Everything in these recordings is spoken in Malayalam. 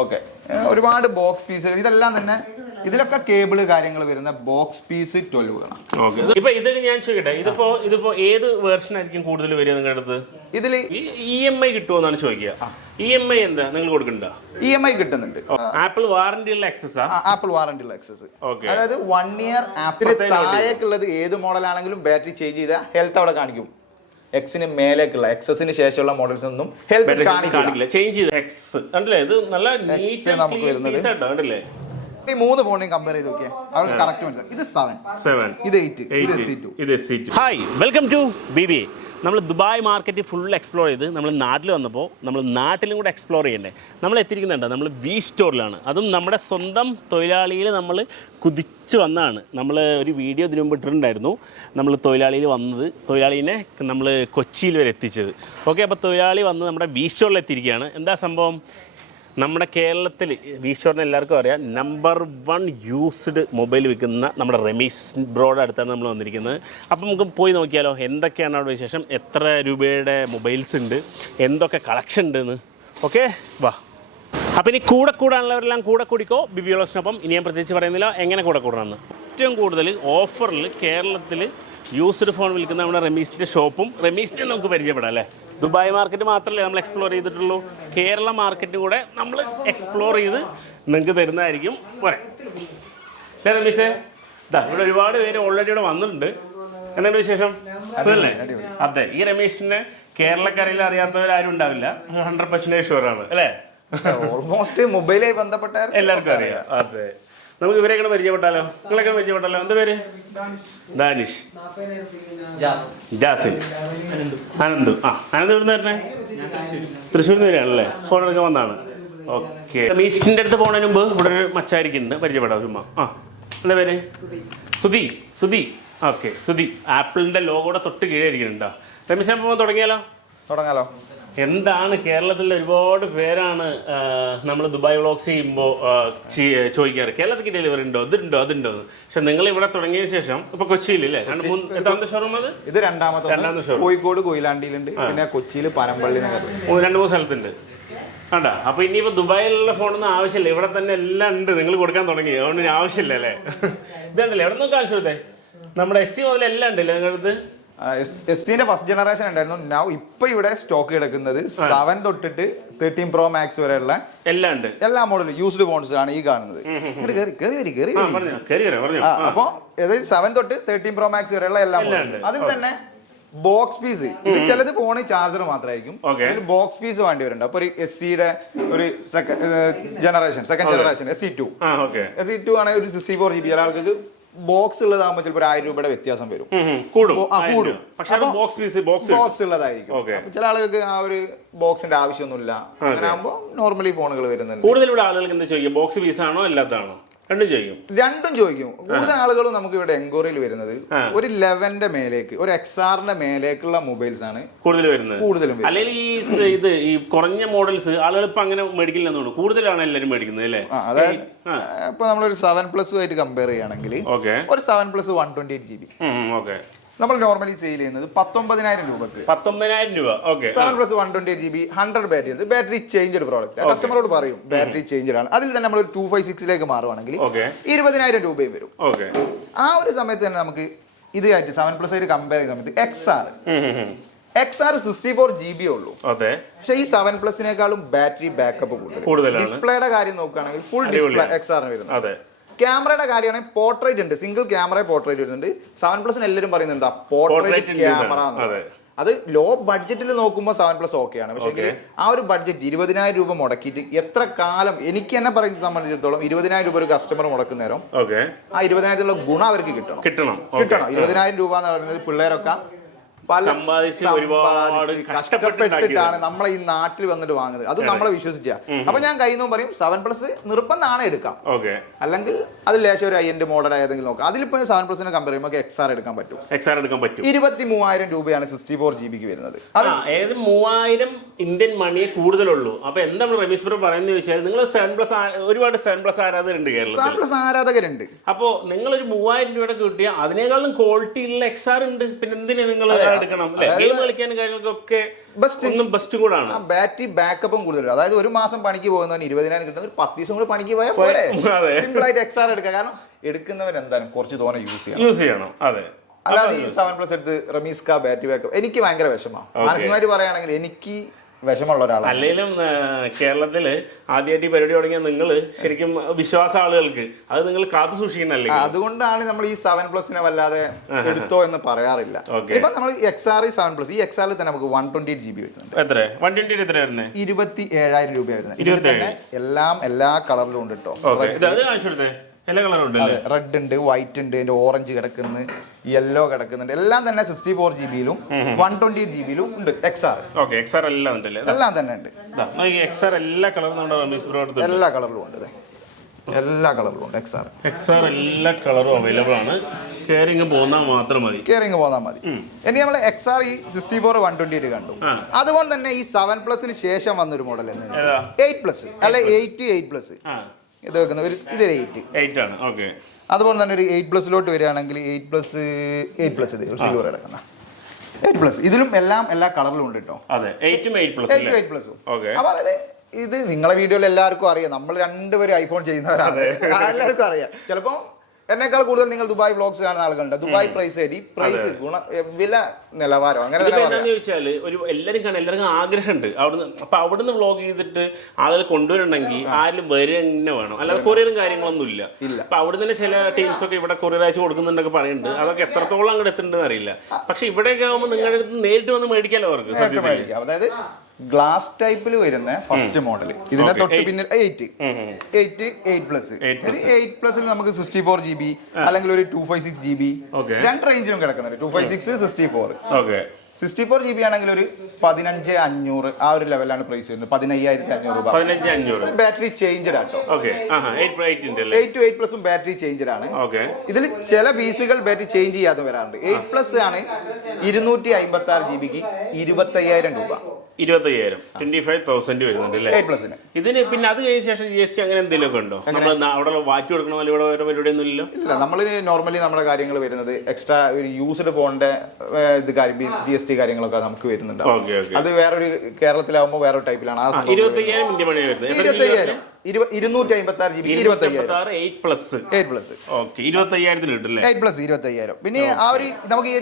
ഓക്കെ, ഒരുപാട് ബോക്സ് പീസുകൾ ഇതെല്ലാം തന്നെ ഇതിലൊക്കെ കേബിള് കാര്യങ്ങൾ വരുന്ന ബോക്സ് പീസ് 12 ആണ്. ഓക്കെ, ഇപ്പൊ ഇത് ഞാൻ ചോദിക്കട്ടെ, ഇതിപ്പോ ഏത് വേർഷൻ ആയിരിക്കും കൂടുതൽ വരിക നിങ്ങളുടെ അടുത്ത്? ഇതിൽ EMI കിട്ടുമോന്നാണ് ചോദിക്കുക. EMI എന്താ നിങ്ങൾ കൊടുക്കണ്ട? EMI കിട്ടുന്നുണ്ട്. ആപ്പിൾ വാറന്റിയുള്ള ആക്സസ് ആപ്പിൾ വാറന്റിയുള്ള ആക്സസ്, അതായത് 1 ഇയർ ആപ്പിൾ താഴേക്കുള്ളത് ഏത് മോഡലാണെങ്കിലും ബാറ്ററി ചേഞ്ച് ചെയ്താൽ ഹെൽത്ത് അവിടെ കാണിക്കും. എക്സിന് മേലേക്കുള്ള എക്സസിന് ശേഷമുള്ള മോഡൽസ് ഒന്നും ഹെൽത്ത് കാണിക്കില്ല. ചേഞ്ച് ചെയ്ത് എക്സ് കണ്ടില്ലേ, ഇത് നല്ല നമുക്ക് വരുന്നത് കണ്ടില്ലേ. ഈ 3 ഫോണിനെയും കമ്പയർ ചെയ്ത് നോക്കിയാൽ അവർക്ക് കറക്റ്റ് മനസ്സിലാവും. ഇത് 7, ഇത് 8, ഇത് SC2, ഇത് SC2. Hi, welcome to BBA. നമ്മൾ ദുബായ് മാർക്കറ്റ് ഫുൾ എക്സ്പ്ലോർ ചെയ്ത് നമ്മൾ നാട്ടിൽ വന്നപ്പോൾ നമ്മൾ നാട്ടിലും കൂടെ എക്സ്പ്ലോർ ചെയ്യണ്ടേ. നമ്മൾ എത്തിയിരിക്കുന്നുണ്ട് നമ്മൾ വി സ്റ്റോറിലാണ്. അതും നമ്മുടെ സ്വന്തം തൊഴിലാളിയിൽ നമ്മൾ കുതിച്ച് വന്നതാണ്. നമ്മൾ ഒരു വീഡിയോ ഇതിനു മുമ്പ് ഇട്ടിട്ടുണ്ടായിരുന്നു. നമ്മൾ തൊഴിലാളിയിൽ വന്നത്, തൊഴിലാളീനെ നമ്മൾ കൊച്ചിയിൽ വരെ എത്തിച്ചത്. ഓക്കെ, അപ്പോൾ തൊഴിലാളി വന്ന് നമ്മുടെ വി സ്റ്റോറിൽ എത്തിയിരിക്കുകയാണ്. എന്താ സംഭവം? നമ്മുടെ കേരളത്തിൽ വി സ്റ്റോറിന് എല്ലാവർക്കും അറിയാം, നമ്പർ 1 യൂസ്ഡ് മൊബൈൽ വിൽക്കുന്ന നമ്മുടെ റമീസ് ബ്രോയുടെ അടുത്താണ് നമ്മൾ വന്നിരിക്കുന്നത്. അപ്പം നമുക്ക് പോയി നോക്കിയാലോ എന്തൊക്കെയാണ് അവിടെ വിശേഷം, എത്ര രൂപയുടെ മൊബൈൽസ് ഉണ്ട്, എന്തൊക്കെ കളക്ഷൻ ഉണ്ടെന്ന്. ഓക്കെ, വാ. അപ്പോൾ ഇനി കൂടാനുള്ളവരെല്ലാം കൂടെ കൂടിക്കോ BBA വ്ളോഗ്സിനൊപ്പം. ഇനി ഞാൻ പ്രത്യേകിച്ച് പറയുന്നില്ല എങ്ങനെ കൂടണമെന്ന്. ഏറ്റവും കൂടുതൽ ഓഫറിൽ കേരളത്തിൽ യൂസ്ഡ് ഫോൺ വിൽക്കുന്ന നമ്മുടെ റമീസിൻ്റെ ഷോപ്പും റമീസിനെ നമുക്ക് പരിചയപ്പെടാം അല്ലേ. ദുബായ് മാർക്കറ്റ് മാത്രമല്ലേ നമ്മൾ എക്സ്പ്ലോർ ചെയ്തിട്ടുള്ളൂ, കേരള മാർക്കറ്റും കൂടെ നമ്മൾ എക്സ്പ്ലോർ ചെയ്ത് നിങ്ങൾക്ക് തരുന്നതായിരിക്കും. പോരെ റമീസേ? ഇവിടെ ഒരുപാട് പേര് ഓൾറെഡി ഇവിടെ വന്നിട്ടുണ്ട്. എന്താണ് വിശേഷം? സുഖല്ലേ? അതെ, ഈ രമേശിനെ കേരളക്കരയിൽ അറിയാത്തവരാരും ഉണ്ടാവില്ല. 100% ഷുവറാണ് അല്ലേ. ഓൾമോസ്റ്റ് മൊബൈലായി ബന്ധപ്പെട്ട എല്ലാവർക്കും അറിയാം. അതെ, നമുക്ക് ഇവരെയൊക്കെ പരിചയപ്പെട്ടാലോ? നിങ്ങളൊക്കെ പരിചയപ്പെട്ടാലോ? എന്താ പേര്? ദാനിഷ്, ജാസിൻ, അനന്തു. അനന്ത് എവിടെ നിന്ന് വരുന്നേ? തൃശ്ശൂരിൽ നിന്ന് വരികയാണല്ലേ. ഫോൺ എടുക്കാൻ വന്നതാണ്. ഓക്കെ, മീറ്റിൻ്റെ അടുത്ത് പോകുന്നതിന് മുമ്പ് ഇവിടെ ഒരു മച്ചാരിക്കുന്നുണ്ട്, പരിചയപ്പെടാം ചുമ്മാ. എന്താ പേര്? സുധി. ഓക്കെ, സുധി. ആപ്പിളിൻ്റെ ലോഗോടെ തൊട്ട് കീഴായിരിക്കുന്നുണ്ടോ? രമേശ്, അപ്പോൾ തുടങ്ങിയാലോ? എന്താണ് കേരളത്തിലെ ഒരുപാട് പേരാണ് നമ്മൾ ദുബായ് വ്ളോഗ്സ് ചെയ്യുമ്പോൾ ചോദിക്കാറ്, കേരളത്തിൽ ഡെലിവറി ഉണ്ടോ, അതുണ്ടോ എന്ന്. പക്ഷെ നിങ്ങൾ ഇവിടെ തുടങ്ങിയ ശേഷം ഇപ്പൊ കൊച്ചിയിലല്ലേ എത്രാമത്തെ ഷോറൂം? ഇത് രണ്ടാമത്തെ ഷോറൂം. കോഴിക്കോട് കൊയിലാണ്ടിയിലുണ്ട്, പിന്നെ കൊച്ചിയിൽ പനമ്പള്ളി 2-3 സ്ഥലത്തുണ്ട്. കണ്ടാ, അപ്പൊ ഇനിയിപ്പോ ദുബായിലുള്ള ഫോണൊന്നും ആവശ്യമില്ല, ഇവിടെ തന്നെ എല്ലാം ഉണ്ട്. നിങ്ങൾ കൊടുക്കാൻ തുടങ്ങി, അതുകൊണ്ട് ആവശ്യമില്ല അല്ലേ. ഇതുണ്ടല്ലേ, എവിടെ നിന്നൊക്കെ ആവശ്യത്തെ നമ്മുടെ SC മുതൽ എല്ലാം ഉണ്ടല്ലേ നിങ്ങളടുത്ത്? SCന്റെ ഫസ്റ്റ് ജനറേഷൻ ഉണ്ടായിരുന്നു. ഇപ്പൊ ഇവിടെ സ്റ്റോക്ക് കിടക്കുന്നത് 7 തൊട്ടിട്ട് 13 Pro Max വരെയുള്ള എല്ലാം ഉണ്ട്. എല്ലാ മോഡലും യൂസ്ഡ് ഫോൺസ് ആണ് ഈ കാണുന്നത്. അപ്പൊ 7 തൊട്ട് 13 Pro Max വരെയുള്ള എല്ലാ മോഡലും. അതിൽ തന്നെ ബോക്സ് പീസ്, ഇത് ചിലത് ഫോണിൽ ചാർജർ മാത്രമായിരിക്കും, ബോക്സ് പീസ് വേണ്ടി വരുന്നുണ്ട്. അപ്പൊ ഒരു SCയുടെ ഒരു സെക്കൻഡ് ജനറേഷൻ SC2 ആണെങ്കിൽ ഒരു 64 GB ആൾക്ക് ബോക്സ് ഉള്ളതാകുമ്പോൾ ചിലപ്പോൾ 1000 രൂപയുടെ വ്യത്യാസം വരും, കൂടും. ബോക്സ് ഉള്ളതായിരിക്കും. ചില ആളുകൾക്ക് ആ ഒരു ബോക്സിന്റെ ആവശ്യമൊന്നുമില്ല. അങ്ങനെ ആകുമ്പോൾ നോർമലി ഫോണുകൾ വരുന്നുണ്ട്. കൂടുതൽ ആളുകൾക്ക് എന്താ ചോദിക്കും, ബോക്സ് പീസ് ആണോ അല്ലാത്താണോ? രണ്ടും ചോദിക്കും. കൂടുതൽ ആളുകളും നമുക്ക് ഇവിടെ എൻക്വയറിയിൽ വരുന്നത് ഒരു 11ന്റെ മേലേക്ക്, ഒരു XRന്റെ മേലേക്കുള്ള മൊബൈൽസ് ആണ് കൂടുതലും. അല്ലെങ്കിൽ ഈ കുറഞ്ഞ മോഡൽസ് ആളുകൾ ഇപ്പൊ അങ്ങനെ മേടിക്കില്ലെന്ന് തോന്നുന്നു, കൂടുതലാണ് എല്ലാവരും മേടിക്കുന്നത് അല്ലേ. അതായത് ഇപ്പൊ നമ്മളൊരു 7+ ആയിട്ട് കമ്പയർ ചെയ്യുകയാണെങ്കിൽ ഒരു 7+ 128 GB നമ്മൾ നോർമലി സെയിൽ ചെയ്യുന്നത് 19,000 രൂപക്ക്. 19,000 രൂപ. 7+ 128 GB 100 battery, battery change product. കസ്റ്റമറോട് പറയും ബാറ്ററി ചേഞ്ച് ആണ്. അതിൽ തന്നെ നമ്മൾ ഒരു 256 മാറുവാണെങ്കിൽ 20,000 രൂപയും വരും. ആ ഒരു സമയത്ത് തന്നെ നമുക്ക് ഇതായിട്ട് 7+ ആയിട്ട് കമ്പയർ ചെയ്യുന്ന സമയത്ത് XR 64 GB ഉള്ളൂ. പക്ഷെ ഈ 7+നേക്കാളും ബാറ്ററി ബാക്കപ്പ് കൂടുതൽ. ഡിസ്പ്ലേയുടെ കാര്യം നോക്കുകയാണെങ്കിൽ ഫുൾ ഡിസ്പ്ലേ XR വരുന്നത്. ക്യാമറയുടെ കാര്യമാണെങ്കിൽ പോർട്രേറ്റ് ഉണ്ട്, സിംഗിൾ ക്യാമറ പോർട്രേറ്റ് വരുന്നുണ്ട്. 7+ എല്ലാവരും പറയുന്നത് എന്താ, പോർട്രേറ്റ് ക്യാമറ. അത് ലോ ബഡ്ജറ്റിൽ നോക്കുമ്പോൾ 7+ ഓക്കെയാണ്. പക്ഷേ ആ ഒരു ബഡ്ജറ്റ് 20,000 രൂപ മുടക്കിയിട്ട് എത്ര കാലം, എനിക്ക് തന്നെ പറയുന്നത് സംബന്ധിച്ചിടത്തോളം 20,000 രൂപ ഒരു കസ്റ്റമർ മുടക്കുന്നേരം ആ 20,000 ഗുണം അവർക്ക് കിട്ടണം. 20,000 രൂപ എന്ന് പറയുന്നത് പിള്ളേരൊക്കെ കഷ്ടപ്പെട്ടിട്ടാണ് നമ്മളെ ഈ നാട്ടിൽ വന്നിട്ട് വാങ്ങുന്നത്. അത് നമ്മളെ വിശ്വസിച്ച. അപ്പൊ ഞാൻ കയ്യിൽ നിന്നും പറയും 7+ നിർബന്ധമാണ് എടുക്കാം, അല്ലെങ്കിൽ അത് ലേശം ഒരു ഹൈ-എൻഡ് മോഡൽ ആയതെങ്കിലും നോക്കാം. അതിലിപ്പോ 7+നെ കമ്പയർ ചെയ്യുമ്പോൾ XR എടുക്കാൻ പറ്റും. 23,000 രൂപയാണ് 64 GB വരുന്നത്. 3,000 ഇന്ത്യൻ മണിയെ കൂടുതലുള്ളൂ. അപ്പൊ എന്താണ് റമീസ് ബ്രോ പറയുന്നത് ചോദിച്ചാൽ, നിങ്ങൾ 7+ ഒരുപാട് 7+ ആരാധകരുണ്ട് കേരളത്തിൽ. 7+ ആരാധകരുണ്ട്. അപ്പോ നിങ്ങളൊരു 3,000 രൂപയുടെ കിട്ടിയ അതിനേക്കാളും ക്വാളിറ്റി ഉള്ള XR ഉണ്ട്. പിന്നെ എന്തിനാ നിങ്ങൾ എടുക്കണം ഗെയിം കളിക്കാനും കാര്യങ്ങൾക്കൊക്കെ ബെസ്റ്റ് കൂടാണ്. ബാറ്ററി ബാക്കപ്പും കൂടുതലും, അതായത് ഒരു മാസം പണിക്ക് പോകുന്നവന് 20,000 കിട്ടുന്ന 10 ദിവസം കൂടി പണിക്ക് പോയാൽ പോലെ സിമ്പിൾ ആയിട്ട് XR എടുക്കാം. കാരണം എടുക്കുന്നവർ എന്തായാലും കുറച്ച് തോനെ യൂസ് ചെയ്യണം. അതെ, അല്ലാതെ ഈ 7+ എടുത്ത് റമീസ്ക ബാറ്ററി ബാക്കപ്പ് എനിക്ക് ഭയങ്കര വിഷമമാണ്. മാനസികമായിട്ട് പറയുകയാണെങ്കിൽ എനിക്ക് വിഷമമുള്ള ഒരാളാണ്. അല്ലെങ്കിലും കേരളത്തിൽ ആദ്യമായിട്ട് ഈ പരിപാടി തുടങ്ങിയാൽ നിങ്ങൾ ശരിക്കും വിശ്വാസ ആളുകൾക്ക് അത് നിങ്ങൾ കാത്തു സൂക്ഷിക്കണല്ലേ. അതുകൊണ്ടാണ് നമ്മൾ ഈ 7+നെ വല്ലാതെ എടുത്തോ എന്ന് പറയാറില്ല. ഇപ്പൊ നമ്മൾ XR 7+, ഈ XR തന്നെ നമുക്ക് 128 GB വരുന്നുണ്ട്. എത്ര 128 എത്ര വരുന്നത്? 27,000 രൂപ വരുന്നത്. എല്ലാ കളറിലും ഉണ്ട് കേട്ടോ. എല്ലാ കളറും ഉണ്ട്. റെഡ് ഉണ്ട്, വൈറ്റ് ഉണ്ട്, ഓറഞ്ച് കിടക്കുന്നു, യെല്ലോ കിടക്കുന്നുണ്ട്. എല്ലാം തന്നെ 64 GB 128 GB ഉണ്ട്. XR എല്ലാം ഉണ്ടല്ലേ? എല്ലാം തന്നെ ഉണ്ട്. XR എല്ലാ കളറിലും എല്ലാ കളറിലും ഉണ്ട്. എല്ലാ കളറിലും ഉണ്ട് XR എല്ലാ കളറും അവൈലബിൾ ആണ്. കെയറിങ് പോന്നാൽ മാത്രം മതി. ഇനി നമ്മൾ XR ഈ 64 128 കണ്ടു. അതുപോലെ തന്നെ ഈ 7+ന് ശേഷം വന്നൊരു മോഡൽ 8+, അല്ലെ 8+. ഇത് വെക്കുന്ന ഇതൊരു 8 ആണ്. ഓക്കെ, അതുപോലെ തന്നെ ഒരു 8+ലോട്ട് വരികയാണെങ്കിൽ 8+, ഇത് സിൽവർ കിടക്കുന്ന 8+. ഇതിലും എല്ലാ കളറിലും ഉണ്ട് കേട്ടോ. അതെ, 8+. അപ്പൊ അതായത് ഇത് നിങ്ങളെ വീഡിയോയിൽ എല്ലാവർക്കും അറിയാം. നമ്മൾ രണ്ടുപേരും ഐഫോൺ ചെയ്യുന്നവരാണ്, എല്ലാവർക്കും അറിയാം. ചിലപ്പോൾ എന്നേക്കാൾ കൂടുതൽ നിങ്ങൾ ദുബായ് വ്ലോഗ്സ് കാണുന്ന ആളുകളുണ്ട്. ദുബായ് പ്രൈസ് വില നിലവാരം അങ്ങനെ ചോദിച്ചാൽ ഒരു എല്ലാവർക്കും ആഗ്രഹമുണ്ട് അവിടുന്ന്. അപ്പൊ അവിടുന്ന് വ്ലോഗ് ചെയ്തിട്ട് ആളുകൾ കൊണ്ടുവരണമെങ്കിൽ ആരും വരെ തന്നെ വേണം, അല്ലാതെ കൊറിയറും കാര്യങ്ങളൊന്നും ഇല്ല. അപ്പൊ അവിടെ തന്നെ ചില ടീംസ് ഒക്കെ ഇവിടെ കൊറിയർ അയച്ചു കൊടുക്കുന്നുണ്ടൊക്കെ പറയുന്നുണ്ട്. അതൊക്കെ എത്രത്തോളം അങ്ങോട്ട് എത്തുന്നുണ്ടെന്ന് അറിയില്ല. പക്ഷെ ഇവിടെയൊക്കെ ആകുമ്പോൾ നിങ്ങളുടെ അടുത്ത് നേരിട്ട് വന്ന് മേടിക്കാലോ അവർക്ക്. അതായത് ഗ്ലാസ് ടൈപ്പിൽ വരുന്ന ഫസ്റ്റ് മോഡൽ. ഇതിന്റെ തൊട്ട് പിന്നെ 8+. നമുക്ക് 64 GB അല്ലെങ്കിൽ ഒരു 256 GB രണ്ട് റേഞ്ചിലും കിടക്കുന്നുണ്ട്. 256, 64. 64 GB ആണെങ്കിൽ ഒരു 15,500 ആ ഒരു ലെവലാണ് പ്രൈസ് വരുന്നത്. 15,500 രൂപ. 15,500. ബാറ്ററി ചേഞ്ചഡ് ആട്ടോ. 8+ഉം ബാറ്ററി ചേഞ്ചഡ് ആണ്. ഇതിൽ ചില പീസുകൾ ബാറ്ററി ചേഞ്ച് ചെയ്യാതെ വരാറുണ്ട്. 8+ ആണ് 256 GBക്ക് 25,000 രൂപ. 25,000 വരുന്നുണ്ട് അല്ലേ 8+ന്. ഇതിന് പിന്നെ അത് കഴിഞ്ഞ ശേഷം GST അങ്ങനെ എന്തെങ്കിലുമൊക്കെ ഉണ്ടോ? നമ്മൾ അവിടെ വാറ്റി കൊടുക്കണോ അല്ലെങ്കിൽ ഇവിടെ വേറെ പരിപാടിയൊന്നും ഇല്ലല്ലോ? ഇല്ല, നമ്മൾ നോർമലി നമ്മുടെ കാര്യങ്ങൾ വരുന്നത് എക്സ്ട്രാ ഒരു യൂസ്ഡ് ഫോണിന്റെ ഇത് GST കാര്യങ്ങളൊക്കെ നമുക്ക് വരുന്നുണ്ട്. അത് വേറൊരു കേരളത്തിലാവുമ്പോൾ വേറൊരു ടൈപ്പിലാണ്. 25,000 ഇന്ത്യ മണി വരുന്നത്. 256 GB 25,000. 8+. ഓക്കെ, 25,000 കിട്ടില്ലേ? 8+, 25,000. പിന്നെ ആ ഒരു നമുക്ക് ഈ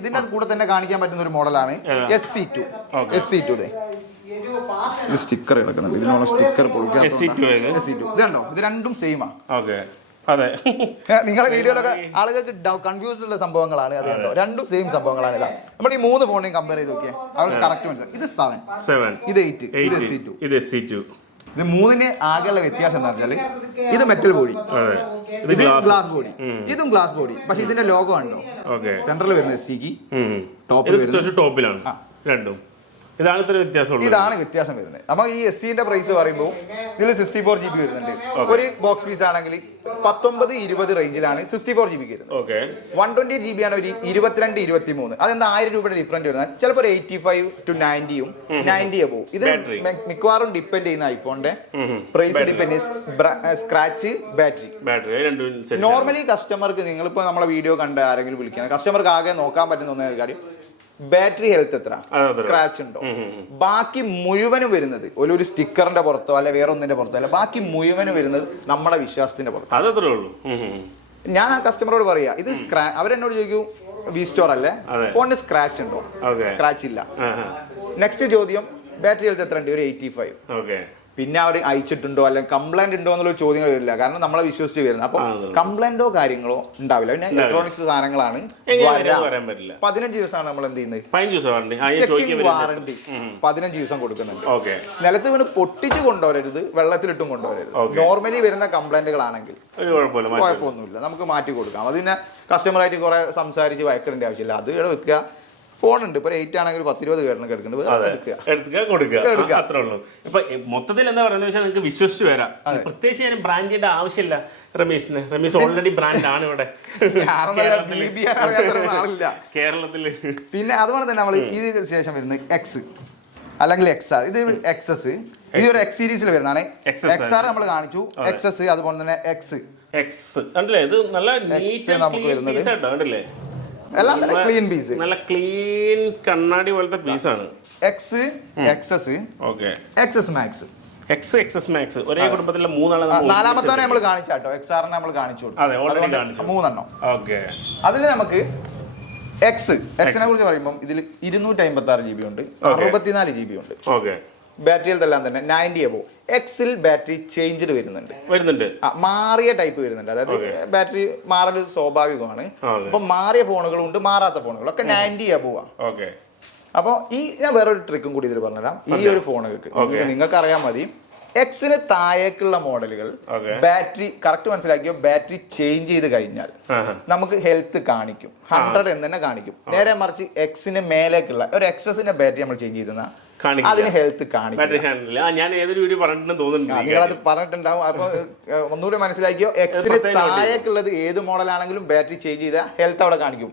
ഇതിന്റെ കൂടെ തന്നെ കാണിക്കാൻ പറ്റുന്ന ഒരു മോഡലാണ് SC2. ഇത് സ്റ്റിക്കർ കിടക്കുന്നുണ്ട്. ഇതിനുള്ള സ്റ്റിക്കർ പൊളിക്കാൻ. ഇത് കണ്ടോ, ഇത് രണ്ടും സെയിമാ. അതെ, നിങ്ങളെ വീഡിയോയിലൊക്കെ ആളുകൾക്ക് കൺഫ്യൂസ്ഡ് ഉള്ള സംഭവങ്ങളാണ്. അത് കണ്ടോ, രണ്ടും സെയിം സംഭവങ്ങളാണ്. ഇതാ നമ്മൾ ഈ 3 ഫോണിനെയും കമ്പയർ ചെയ്ത് നോക്കിയാൽ അവർക്ക് കറക്റ്റ് മനസ്സിലാവും. ഇത് 7, ഇത് 8, ഇത് SC2. ഇത് 3ന് ആകെയുള്ള വ്യത്യാസം എന്താ വെച്ചാൽ ഇത് മെറ്റൽ ബോഡി, ഇത് ഗ്ലാസ് ബോഡി, ഇതും ഗ്ലാസ് ബോഡി. പക്ഷെ ഇതിന്റെ ലോഗോ ഉണ്ടോ സെൻട്രൽ വരുന്നത് SCക്ക്, ടോപ്പിലാണ് രണ്ടും. ഇതാണ് വ്യത്യാസം വരുന്നത്. നമുക്ക് ഈ SCന്റെ പ്രൈസ് പറയുമ്പോൾ ഇതിൽ 64 GB വരുന്നുണ്ട്. ഒരു ബോക്സ് പീസ് ആണെങ്കിൽ 19-20 റേഞ്ചിലാണ് 64 GB വരുന്നത്. 128 GB ആണ് ഒരു 22-23. അതെന്താ 1000 രൂപയുടെ ഡിഫറൻറ്റ് വരുന്നത്. ചിലപ്പോൾ ഒരു 85 to 90യും 90 പോകും. ഇത് മിക്കവാറും ഡിപ്പെൻഡ് ചെയ്യുന്ന ഐഫോണിന്റെ price depend scratch battery. Normally കസ്റ്റമർക്ക് നിങ്ങളിപ്പോ നമ്മളെ വീഡിയോ കണ്ട് ആരെങ്കിലും വിളിക്കണം, കസ്റ്റമർക്ക് ആകെ നോക്കാൻ പറ്റുന്ന ഒന്നേ കാര്യം ബാറ്ററി ഹെൽത്ത് എത്ര, സ്ക്രാച്ച് ഉണ്ടോ. ബാക്കി മുഴുവനും വരുന്നത് ഒരു സ്റ്റിക്കറിന്റെ പുറത്തോ അല്ലെ വേറെ ഒന്നിന്റെ പുറത്തോ അല്ല, ബാക്കി മുഴുവനും വരുന്നത് നമ്മുടെ വിശ്വാസത്തിന്റെ പുറത്തോ. അതത്രേ ഉള്ളൂ. ഞാൻ ആ കസ്റ്റമറോട് പറയാ, ഇത് അവരെന്നോട് ചോദിക്കൂ വി സ്റ്റോർ അല്ലേ, ഫോണിന് സ്ക്രാച്ച് ഉണ്ടോ? സ്ക്രാച്ച് ഇല്ല. നെക്സ്റ്റ് ചോദ്യം ബാറ്ററി ഹെൽത്ത് എത്ര ഉണ്ട്? ഒരു 85. പിന്നെ അവർ അയച്ചിട്ടുണ്ടോ അല്ലെങ്കിൽ കംപ്ലൈന്റ് ഉണ്ടോ എന്നുള്ള ചോദ്യങ്ങൾ വരില്ല. കാരണം നമ്മളെ വിശ്വസിച്ച് വരുന്നത്. അപ്പൊ കംപ്ലൈന്റോ കാര്യങ്ങളോ ഉണ്ടാവില്ല. പിന്നെ ഇലക്ട്രോണിക്സ് സാധനങ്ങളാണ്. 15 ദിവസമാണ് നമ്മൾ എന്ത് ചെയ്യുന്നത്, വാറണ്ടി 15 ദിവസം കൊടുക്കുന്നുണ്ട്. നിലത്ത് വീണ് പൊട്ടിച്ച് കൊണ്ടുവരരുത്, വെള്ളത്തിലിട്ടും കൊണ്ടുവരരുത്. നോർമലി വരുന്ന കംപ്ലൈന്റുകളാണെങ്കിൽ കുഴപ്പമൊന്നുമില്ല, നമുക്ക് മാറ്റി കൊടുക്കാം. അത് പിന്നെ കസ്റ്റമറായിട്ട് കുറെ സംസാരിച്ച് വയക്കേണ്ട ആവശ്യമില്ല. അത് വെക്കുക. ഫോണുണ്ട് ഇപ്പോൾ 8 ആണെങ്കിൽ 10-20 കേടനൊക്കെ എടുക്കുക, അത്രേ ഉള്ളൂ. ഇപ്പൊ മൊത്തത്തിൽ എന്താ പറയുന്നത് വെച്ചാൽ നിങ്ങൾക്ക് വിശ്വസിച്ച് വരാം. പ്രത്യേകിച്ച് ഞാൻ ബ്രാൻഡിന്റെ ആവശ്യമില്ല റമീസിന്. റമീസ് ഓൾറെഡി ബ്രാൻഡ് ആണ് ഇവിടെ കേരളത്തില്. പിന്നെ അതുപോലെ തന്നെ നമ്മൾ ഇതിന് ശേഷം വരുന്നത് എക്സ് അല്ലെങ്കിൽ XR. ഇത് XS, ഇത് ഒരു X സീരീസിൽ വരുന്നതാണ്. XR നമ്മൾ കാണിച്ചു, XS അതുപോലെ തന്നെ X കണ്ടില്ലേ? ഇത് നല്ല നമുക്ക് വരുന്നത് എല്ലാം തന്നെ ക്ലീൻ പീസ്, നല്ല ക്ലീൻ കണ്ണാടി പോലത്തെ പീസാണ്. X, XS, okay, XS Max, XS Max ഒരേ കുടുംബത്തിലെ മൂന്നാളെ നാലാമത്തെ നമ്മൾ കാണിച്ചാട്ടോ. എക്സ്ആറിനെ നമ്മൾ കാണിച്ചു കൊടുത്തു, 3 എണ്ണം. ഓക്കെ, അതിൽ നമുക്ക് എക്സിനെ കുറിച്ച് പറയുമ്പോൾ ഇതിൽ 256 GB ഉണ്ട്, 64 GB ഉണ്ട്. ഓക്കെ, ബാറ്ററികളെല്ലാം തന്നെ 90 എബോ. എക്സിൽ ബാറ്ററി ചേഞ്ച്ഡ് വരുന്നുണ്ട്, മാറിയ ടൈപ്പ് വരുന്നുണ്ട്. അതായത് ബാറ്ററി മാറൽ സ്വാഭാവികമാണ്. അപ്പൊ മാറിയ ഫോണുകളും ഉണ്ട്, മാറാത്ത ഫോണുകളും ഒക്കെ 90 എബോ ആണ്. ഓക്കെ, അപ്പോൾ ഞാൻ വേറൊരു ട്രിക്കും കൂടി ഇതിൽ പറഞ്ഞുതരാം. ഈ ഒരു ഫോണുകൾക്ക് നിങ്ങൾക്ക് അറിയാൻ മതി, എക്സിന് താഴേക്കുള്ള മോഡലുകൾ ബാറ്ററി കറക്റ്റ് മനസ്സിലാക്കിയോ, ബാറ്ററി ചേഞ്ച് ചെയ്ത് കഴിഞ്ഞാൽ നമുക്ക് ഹെൽത്ത് കാണിക്കും, 100 എന്ന് തന്നെ കാണിക്കും. നേരെ മറിച്ച് എക്സിന് മേലേക്കുള്ള ഒരു എക്സസിന്റെ ബാറ്ററി നമ്മൾ ചേഞ്ച് ചെയ്തെന്ന അതിന് ഹെൽത്ത് കാണിക്കും. ഞാൻ ഏതൊരു വീഡിയോ പറഞ്ഞിട്ടുണ്ടെന്ന് തോന്നുന്നുണ്ട്, നിങ്ങളത് പറഞ്ഞിട്ടുണ്ടാവും. അപ്പൊ ഒന്നുകൂടി മനസ്സിലാക്കിയോ, എക്സിന് താഴേക്കുള്ളത് ഏത് മോഡലാണെങ്കിലും ബാറ്ററി ചേഞ്ച് ചെയ്താൽ ഹെൽത്ത് അവിടെ കാണിക്കും.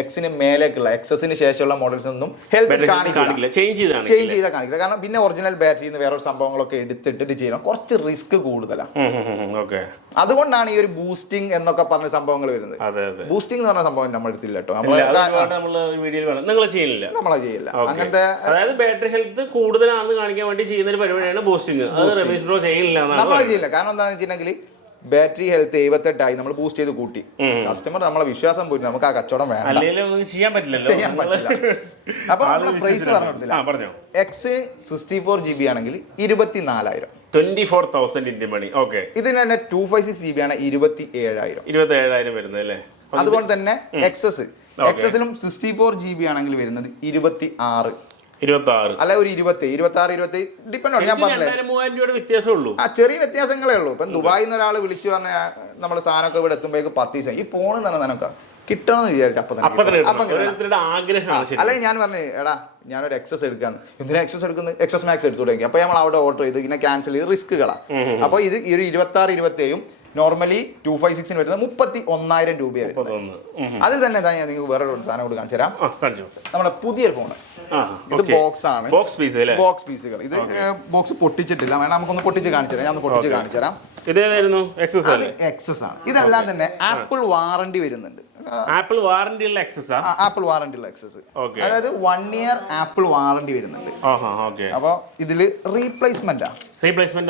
എക്സിന് മേലേക്കുള്ള എക്സസിന് ശേഷമുള്ള മോഡൽസ് ഒന്നും ഹെൽത്ത് കാണിക്കില്ല, ചേഞ്ച് ചെയ്താൽ കാണിക്കില്ല. കാരണം പിന്നെ ഒറിജിനൽ ബാറ്ററിയിൽ നിന്ന് വേറെ സംഭവങ്ങളൊക്കെ എടുത്തിട്ട് ചെയ്യണം, കുറച്ച് റിസ്ക് കൂടുതലാണ്. അതുകൊണ്ടാണ് ഈ ഒരു ബൂസ്റ്റിംഗ് എന്നൊക്കെ പറഞ്ഞ സംഭവങ്ങൾ വരുന്നത്. ബൂസ്റ്റിംഗ് എന്ന് പറഞ്ഞ സംഭവം നമ്മൾ എടുത്തില്ല കേട്ടോ, നമ്മളെ ചെയ്യില്ല. അങ്ങനത്തെ ബാറ്ററി ഹെൽത്ത് കൂടുതലാണെന്ന് കാണിക്കാൻ വേണ്ടി ചെയ്യുന്ന ഒരു പരിപാടിയാണ് ബൂസ്റ്റിംഗ്. നമ്മളെ ചെയ്യില്ല. കാരണം എന്താണെന്ന് വെച്ചിട്ടുണ്ടെങ്കിൽ ബാറ്ററി ഹെൽത്ത് 78 നമ്മൾ ബൂസ്റ്റ് ചെയ്ത് കൂട്ടി, കസ്റ്റമർ നമ്മളെ വിശ്വാസം പോയിട്ട് നമുക്ക് ആ കച്ചവടം വേണ്ട, ചെയ്യാൻ പറ്റില്ല. അപ്പൊ പ്രൈസ് പറഞ്ഞു, എക്സ് 64 GB ആണെങ്കിൽ 24,000, 24,000 ഇന്ത്യൻ മണി. ഓക്കെ, ഇതിന് തന്നെ 256 GB ആണ് 27,000 വരുന്നത് അല്ലേ. അതുപോലെ തന്നെ എക്സസിലും 64 GB ആണെങ്കിൽ വരുന്നത് 26 അല്ല ഒരു 26 ഡിപ്പെൻഡ് ആണ്. ഞാൻ പറഞ്ഞില്ലേ വ്യത്യാസമുള്ളൂ, ചെറിയ വ്യത്യാസങ്ങളേ ഉള്ളൂ. ഇപ്പം ദുബായിൽ നിന്ന് ഒരാൾ വിളിച്ചു പറഞ്ഞാൽ നമ്മൾ സാധനമൊക്കെ ഇവിടെ എത്തുമ്പോഴേക്ക് 10 ദിവസം ഈ ഫോൺ തന്നെ നിനക്ക് കിട്ടണമെന്ന് വിചാരിച്ചു ആഗ്രഹമാണ്. അല്ലെങ്കിൽ ഞാൻ പറഞ്ഞു, എടാ ഞാനൊരു എക്സസ് എടുക്കാന്ന്. എന്തിനാ എക്സസ് എടുക്കുന്നത്, എക്സസ് മാക്സ് എടുത്തു തുടങ്ങി. അപ്പൊ നമ്മൾ അവിടെ ഓർഡർ ചെയ്ത് ഇങ്ങനെ ക്യാൻസൽ ചെയ്ത് റിസ്കുകളാണ്. അപ്പൊ ഇത് ഈ ഒരു 26-27 നോർമലി 256 വരുന്നത് 31,000 രൂപയാണ്. അതിൽ തന്നെ ഞാൻ നിങ്ങൾക്ക് വേറെ സാധനം കൂടി കാണിച്ചു തരാം. നമ്മുടെ പുതിയൊരു ഫോണ്, ഇത് ബോക്സ് ആണ്, ബോക്സ് പീസുകൾ. ഇത് ബോക്സ് പൊട്ടിച്ചിട്ടില്ല, വേണം നമുക്കൊന്ന് പൊട്ടിച്ച് കാണിച്ചു തരാം. ഞാൻ ഒന്ന് പൊട്ടിച്ച് കാണിച്ചു തരാം. എക്സസ് ആണ്. ഇതെല്ലാം തന്നെ ആപ്പിൾ വാറണ്ടി വരുന്നുണ്ട്. ആപ്പിൾ വാറണ്ടി ഉള്ള എക്സസ്, അതായത് 1 year ആപ്പിൾ വാറണ്ടി വരുന്നുണ്ട്. അപ്പൊ ഇതില് റീപ്ലേസ്മെന്റ്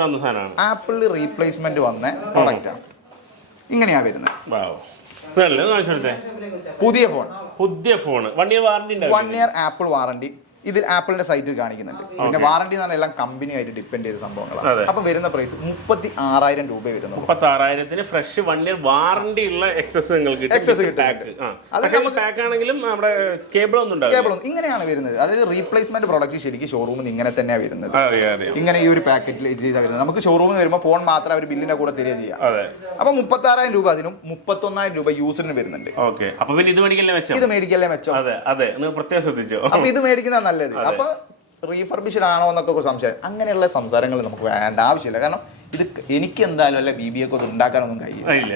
വന്ന സാധനമാണ്, ആപ്പിൾ റീപ്ലേസ്മെന്റ് വന്ന പ്രൊഡക്റ്റാണ്. ഇങ്ങനെയാ വരുന്നത്. പുതിയ ഫോൺ 1 year ആപ്പിൾ വാറണ്ടി. ഇതിൽ ആപ്പിളിന്റെ സൈറ്റിൽ കാണിക്കുന്നുണ്ട്. പിന്നെ വാറണ്ടി എന്ന് പറഞ്ഞാൽ എല്ലാം കമ്പനിയായിട്ട് ഡിപ്പെൻഡ് ചെയ്ത സംഭവങ്ങളാണ്. അപ്പൊ വരുന്ന പ്രൈസ് 36,000 രൂപ വരുന്നു. 36,000 ഫ്രഷ് 1 year വാറണ്ടി ഉള്ള എക്സസ് നിങ്ങൾക്ക് കേബിൾ ഇങ്ങനെയാണ് വരുന്നത്. അതായത് റീപ്ലേസ്മെന്റ് പ്രോഡക്റ്റ് ശരിക്കും ഷോറൂമിൽ ഇങ്ങനെ തന്നെയാണ് വരുന്നത്. ഇങ്ങനെ ഈ ഒരു പാക്കറ്റിൽ ചെയ്താൽ വരുന്നത്. നമുക്ക് ഷോറൂമിൽ വരുമ്പോൾ ഫോൺ മാത്രം അവർ ബില്ലിന്റെ കൂടെ തരിക ചെയ്യാം. അപ്പൊ 36,000 രൂപ അതിനും 31,000 രൂപ യൂസറിന് വരുന്നുണ്ട്. ഇത് മേടിക്കല്ലേ മെച്ചം. അപ്പൊ ഇത് മേടിക്കുന്ന നല്ലത്. അപ്പൊ റീഫർബിഷ്ഡ് ആണോ എന്നൊക്കെ സംശയം, അങ്ങനെയുള്ള സംസാരങ്ങൾ നമുക്ക് വേണ്ട ആവശ്യമില്ല. കാരണം ഇത് എനിക്ക് എന്തായാലും അല്ല BBA ഒക്കെ ഉണ്ടാക്കാനൊന്നും കഴിയില്ല.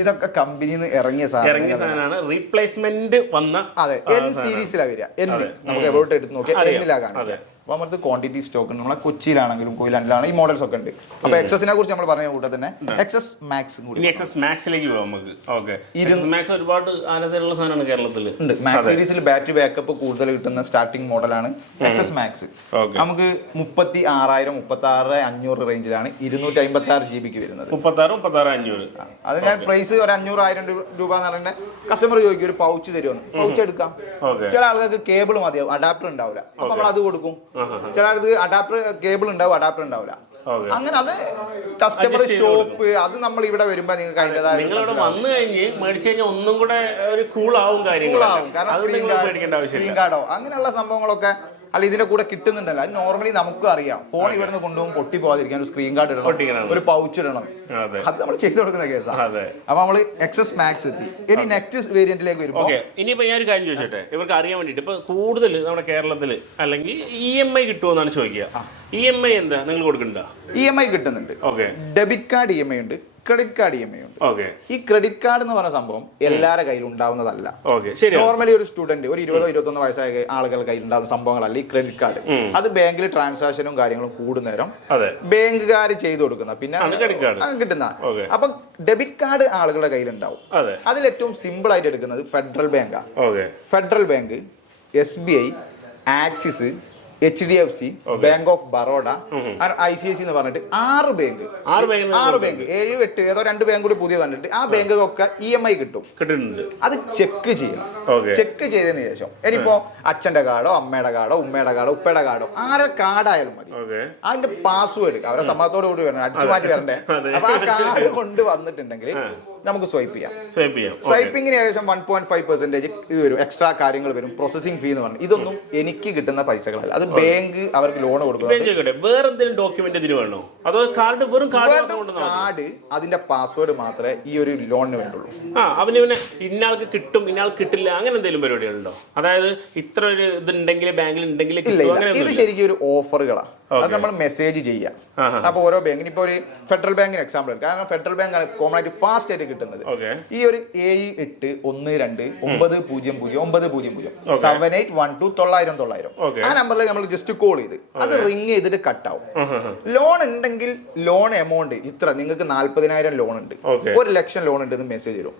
ഇതൊക്കെ കമ്പനിയിൽ നിന്ന് ഇറങ്ങിയ സാധനമാണ്. റീപ്ലേസ്മെന്റ് വന്ന അതെ N സീരീസിലാണ് വരിക. നമുക്ക് എവിടെ എടുത്ത് നോക്കിയാൽ N-ലാണ് കാണിക്കുക. അപ്പോൾ നമുക്ക് ക്വാണ്ടിറ്റി സ്റ്റോക്ക് ഉണ്ട്. നമ്മളെ കൊച്ചിയിലാണെങ്കിലും കൊയിലാണ്ടിലാണ് ഈ മോഡൽസ് ഒക്കെ ഉണ്ട്. അപ്പോൾ എക്സസിനെ കുറിച്ച് നമ്മൾ പറഞ്ഞ കൂടെ തന്നെ എക്സസ് മാക്സ് മാക്സിലേക്ക് പോകാം നമുക്ക്. ഓക്കെ, മാക്സ് ഒരുപാട് ആരാധകരുള്ള സാധനമാണ് കേരളത്തിൽ ഉണ്ട്. മാക്സ് സീരീസിൽ ബാറ്ററി ബാക്കപ്പ് കൂടുതൽ കിട്ടുന്ന സ്റ്റാർട്ടിംഗ് മോഡലാണ് എക്സസ് മാക്സ്. നമുക്ക് 36,000 36,500 റേഞ്ചിലാണ് 256 GB വരുന്നത്. 36,500. അത് ഞാൻ പ്രൈസ് ഒരു 500,000 രൂപ എന്ന് പറയുന്നത് കസ്റ്റമർ ചോദിക്കും ഒരു പൗച്ച് തരുമെന്ന്. പൗച്ച് എടുക്കാം. ചില ആളുകൾക്ക് കേബിൾ മതിയാവും, അഡാപ്റ്റർ ഉണ്ടാവില്ല. അപ്പൊ നമ്മൾ അത് കൊടുക്കും. ചില ആൾക്ക് അഡാപ്റ്റർ കേബിൾ ഉണ്ടാവും, അഡാപ്റ്റർ ഉണ്ടാവില്ല. അങ്ങനെ അത് കസ്റ്റമർ ഷോപ്പ് അത് നമ്മൾ ഇവിടെ വരുമ്പോ നിങ്ങൾക്ക് അതിൻ്റെതായ നിങ്ങളിവിടെ വന്നു കഴിഞ്ഞ് മേടിച്ചു കഴിഞ്ഞാൽ ഒന്നും കൂടെ ഒരു കൂളാവും കാര്യങ്ങളാവും. കാരണം സ്ക്രീൻ കാർഡോ അങ്ങനെയുള്ള സംഭവങ്ങളൊക്കെ അല്ല ഇതിന്റെ കൂടെ കിട്ടുന്നുണ്ടല്ലോ. അത് നോർമലി നമുക്കും അറിയാം. ഫോൺ ഇവിടുന്ന് കൊണ്ടുപോകും പൊട്ടി പോകാതിരിക്കാൻ ഒരു സ്ക്രീൻ കാർഡ് ഇടണം, ഒരു പൗച്ച് ഇടണം. അത് നമ്മൾ ചെയ്തു കൊടുക്കുന്ന കേസാണ്. അപ്പൊ നമ്മള് എക്സസ് മാക്സ് എത്തി. ഇനി നെക്സ്റ്റ് വേരിയന്റിലേക്ക് വരുമ്പോൾ ഇനിയിപ്പോ ഞാൻ ഒരു കാര്യം ചോദിച്ചോട്ടെ, ഇവർക്ക് അറിയാൻ വേണ്ടിട്ട് ഇപ്പൊ കൂടുതൽ നമ്മുടെ കേരളത്തിൽ അല്ലെങ്കിൽ EMI കിട്ടുമോന്നാണ് ചോദിക്കുക. EMI എന്താ നിങ്ങൾ കൊടുക്കണ്ട? EMI കിട്ടുന്നുണ്ട്. ഡെബിറ്റ് കാർഡ് EMI ഉണ്ട്, ക്രെഡിറ്റ് കാർഡ് EMI ഉണ്ട്. ഓക്കെ. ഈ ക്രെഡിറ്റ് കാർഡ് എന്ന് പറയുന്ന സംഭവം എല്ലാവരുടെ കയ്യിൽ ഉണ്ടാവുന്നതല്ല. നോർമലി ഒരു സ്റ്റുഡന്റ് ഒരു 20-21 വയസ്സായ ആളുകളുടെ കയ്യിൽ ഉണ്ടാകുന്ന സംഭവങ്ങളല്ല ഈ ക്രെഡിറ്റ് കാർഡ്. അത് ബാങ്കിൽ ട്രാൻസാക്ഷനും കാര്യങ്ങളും കൂടുന്നേരം ബാങ്കുകാർ ചെയ്തു കൊടുക്കുന്ന പിന്നെ കിട്ടുന്ന. അപ്പൊ ഡെബിറ്റ് കാർഡ് ആളുകളുടെ കയ്യിൽ ഉണ്ടാവും. അതിൽ ഏറ്റവും സിമ്പിൾ ആയിട്ട് എടുക്കുന്നത് ഫെഡറൽ ബാങ്കാണ്. Federal bank, SBI, axis, HDFC, bank of Baroda, ICICI എന്ന് പറഞ്ഞിട്ട് 6 ബാങ്ക് 7, 8 ഏതോ 2 ബാങ്ക് കൂടി പുതിയ വന്നിട്ട് ആ ബാങ്കൊക്കെ EMI കിട്ടുന്നുണ്ട്. അത് ചെക്ക് ചെയ്യും. ചെക്ക് ചെയ്തതിന് ശേഷം ഇനിയിപ്പോ അച്ഛന്റെ കാർഡോ അമ്മയുടെ കാർഡോ ഉമ്മയുടെ കാർഡോ ഉപ്പയുടെ കാർഡോ ആരെ കാർഡായാലും മതി. അതിന്റെ പാസ്വേഡ് അവരെ സമ്മതത്തോടു കൂടി വരണം, അടിച്ചു മാറ്റി വരണ്ടേ. അപ്പൊ ആ കാർഡ് കൊണ്ട് വന്നിട്ടുണ്ടെങ്കിൽ നമുക്ക് സ്വൈപ്പ് ചെയ്യാം. സ്വൈപ്പിങ്ങിന് ഏകദേശം 1.5% ഇത് വരും, എക്സ്ട്രാ കാര്യങ്ങൾ വരും, പ്രോസസിംഗ് ഫീ എന്ന് പറഞ്ഞു. ഇതൊന്നും എനിക്ക് കിട്ടുന്ന പൈസകളല്ല, അത് ബാങ്ക് അവർക്ക് ലോൺ കൊടുക്കും. വേറെ എന്തെങ്കിലും ഡോക്യുമെന്റ് ഇതിന് വേണോ അതോ കാർഡ് വെറും കാർഡ് അതിന്റെ പാസ്വേഡ് മാത്രമേ ഈ ഒരു ലോണിന് വേണ്ടുള്ളൂ. അവന് പിന്നെ ഇന്നയാൾക്ക് കിട്ടും ഇന്നയാൾക്ക് കിട്ടില്ല അങ്ങനെ എന്തെങ്കിലും പരിപാടികളുണ്ടോ? അതായത് ഇത്ര ഒരു ഇതുണ്ടെങ്കിൽ ബാങ്കിൽ ഉണ്ടെങ്കിൽ ഇത് ശരിക്കും ഒരു ഓഫറുകളാണ്. അത് നമ്മൾ മെസ്സേജ് ചെയ്യാം. അപ്പൊ ഓരോ ബാങ്കിന് ഇപ്പൊ ഒരു ഫെഡറൽ ബാങ്കിന് എക്സാമ്പിൾ എടുക്കാം. കാരണം ഫെഡറൽ ബാങ്ക് ആണ് കോമൺ ആയിട്ട് ഫാസ്റ്റ് ആയിട്ട് കിട്ടുന്നത്. ഈ ഒരു 7812900900 ആ നമ്പറിൽ നമ്മൾ ജസ്റ്റ് കോൾ ചെയ്ത് അത് റിങ് ചെയ്തിട്ട് കട്ട് ആവും. ലോൺ ഉണ്ടെങ്കിൽ ലോൺ എമൗണ്ട് ഇത്ര, നിങ്ങൾക്ക് 40,000 ലോൺ ഉണ്ട്, 1,00,000 ലോൺ ഉണ്ട് എന്ന് മെസ്സേജ് തരും.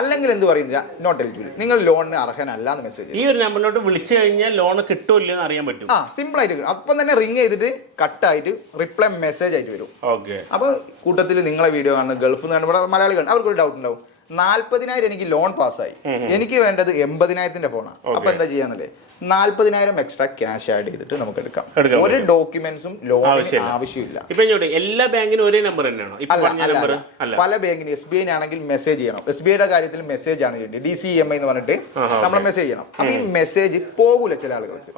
അല്ലെങ്കിൽ എന്ത് പറയുന്നത് നോട്ട് എലിജിബിൾ, നിങ്ങൾ ലോണിന് അർഹനല്ല എന്ന് മെസ്സേജ്. ഈ ഒരു നമ്പറിലോട്ട് വിളിച്ചു കഴിഞ്ഞാൽ ലോൺ കിട്ടില്ല എന്ന് അറിയാൻ പറ്റും. സിമ്പിൾ ആയിട്ട് അപ്പം തന്നെ റിങ് ചെയ്തിട്ട് കട്ടായിട്ട് റിപ്ലൈ മെസ്സേജ് ആയിട്ട് വരും. അപ്പൊ കൂട്ടത്തിൽ നിങ്ങളെ വീഡിയോ കാണുന്ന ഗൾഫിൽ നിന്ന് ഇവിടെ മലയാളികൾ അവർക്കൊരു ഡൗട്ട് ഉണ്ടാവും, 40,000 എനിക്ക് ലോൺ പാസ്സായി, എനിക്ക് വേണ്ടത് 80,000 ഫോണാണ്. അപ്പൊ എന്താ ചെയ്യാന്നല്ലേ, 40,000 എക്സ്ട്രാ ക്യാഷ് ആഡ് ചെയ്തിട്ട് നമുക്ക് എടുക്കാം. ഒരു ഡോക്യുമെന്റ്സും ലോണിന് ആവശ്യമില്ല. എല്ലാ ബാങ്കിനും ഒരേ നമ്പർ തന്നെയാണോ? പല ബാങ്കിന് SBI ആണെങ്കിൽ മെസ്സേജ് ചെയ്യണം. SBIയുടെ കാര്യത്തിൽ മെസ്സേജ് ആണ് ചെയ്യേണ്ടത്, DCEMI എന്ന് പറഞ്ഞിട്ട് നമ്മൾ മെസ്സേജ് ചെയ്യണം. അപ്പൊ ഈ മെസ്സേജ് പോകൂല ചില ആളുകൾക്ക്.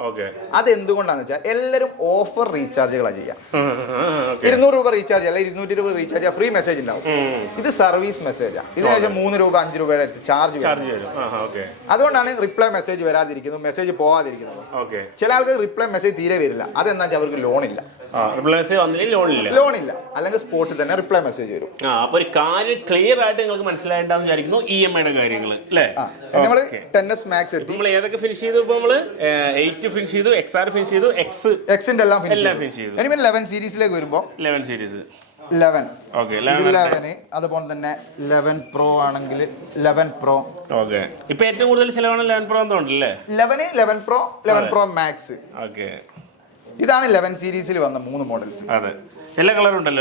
അത് എന്തുകൊണ്ടാന്ന് വെച്ചാൽ എല്ലാവരും ഓഫർ റീചാർജുകളാണ് ചെയ്യാം. 200 രൂപ റീചാർജ് അല്ല 220 രൂപ റീചാർജ് ഫ്രീ മെസ്സേജ് ഉണ്ടാവും. ഇത് സർവീസ് മെസ്സേജാണ്. ഇതിനുശേഷം 3 രൂപ 5 രൂപയുടെ ചാർജ് വരും. അതുകൊണ്ടാണ് റിപ്ലൈ മെസ്സേജ് വരാതിരിക്കുന്നത്, മെസ്സേജ് പോവാതിരിക്കുന്നത്. ചില ആൾക്ക് റിപ്ലൈ മെസ്സേജ് തീരെ വരില്ല. അതെന്താ വെച്ചാൽ അവർക്ക് ലോണില്ല, അല്ലെങ്കിൽ സ്പോട്ടിൽ തന്നെ റിപ്ലൈ മെസ്സേജ് വരും. അപ്പൊ ഒരു കാര്യം ക്ലിയർ ആയിട്ട് നിങ്ങൾക്ക് മനസ്സിലായിട്ടുണ്ടാവും വിചാരിക്കുന്നു. EMI കാര്യങ്ങൾ അല്ലേ? നമ്മൾ 10s Max എത്തി. നമ്മൾ ഏതൊക്കെ ഫിനിഷ് ചെയ്തു? ഇപ്പൊ നമ്മള് 8 ഫിനിഷ് ചെയ്തു, XR ഫിനിഷ് ചെയ്തു, Xന്റെ എല്ലാം ഫിനിഷ് ചെയ്തു. ഇനി 11 സീരീസിലേക്ക് വരുമ്പോ 11 സീരീസ് 11 അതുപോലെ തന്നെ 11 Pro ആണെങ്കിൽ 11 Pro. ഇപ്പൊ ഏറ്റവും കൂടുതൽ ചിലവാണ് 11 Pro തോന്നുന്നല്ലേ? 11 Pro, 11 Pro Max. ഇതാണ് 11 സീരീസിൽ വന്ന 3 മോഡൽസ്. എല്ലാ കളറും ഉണ്ടല്ലോ?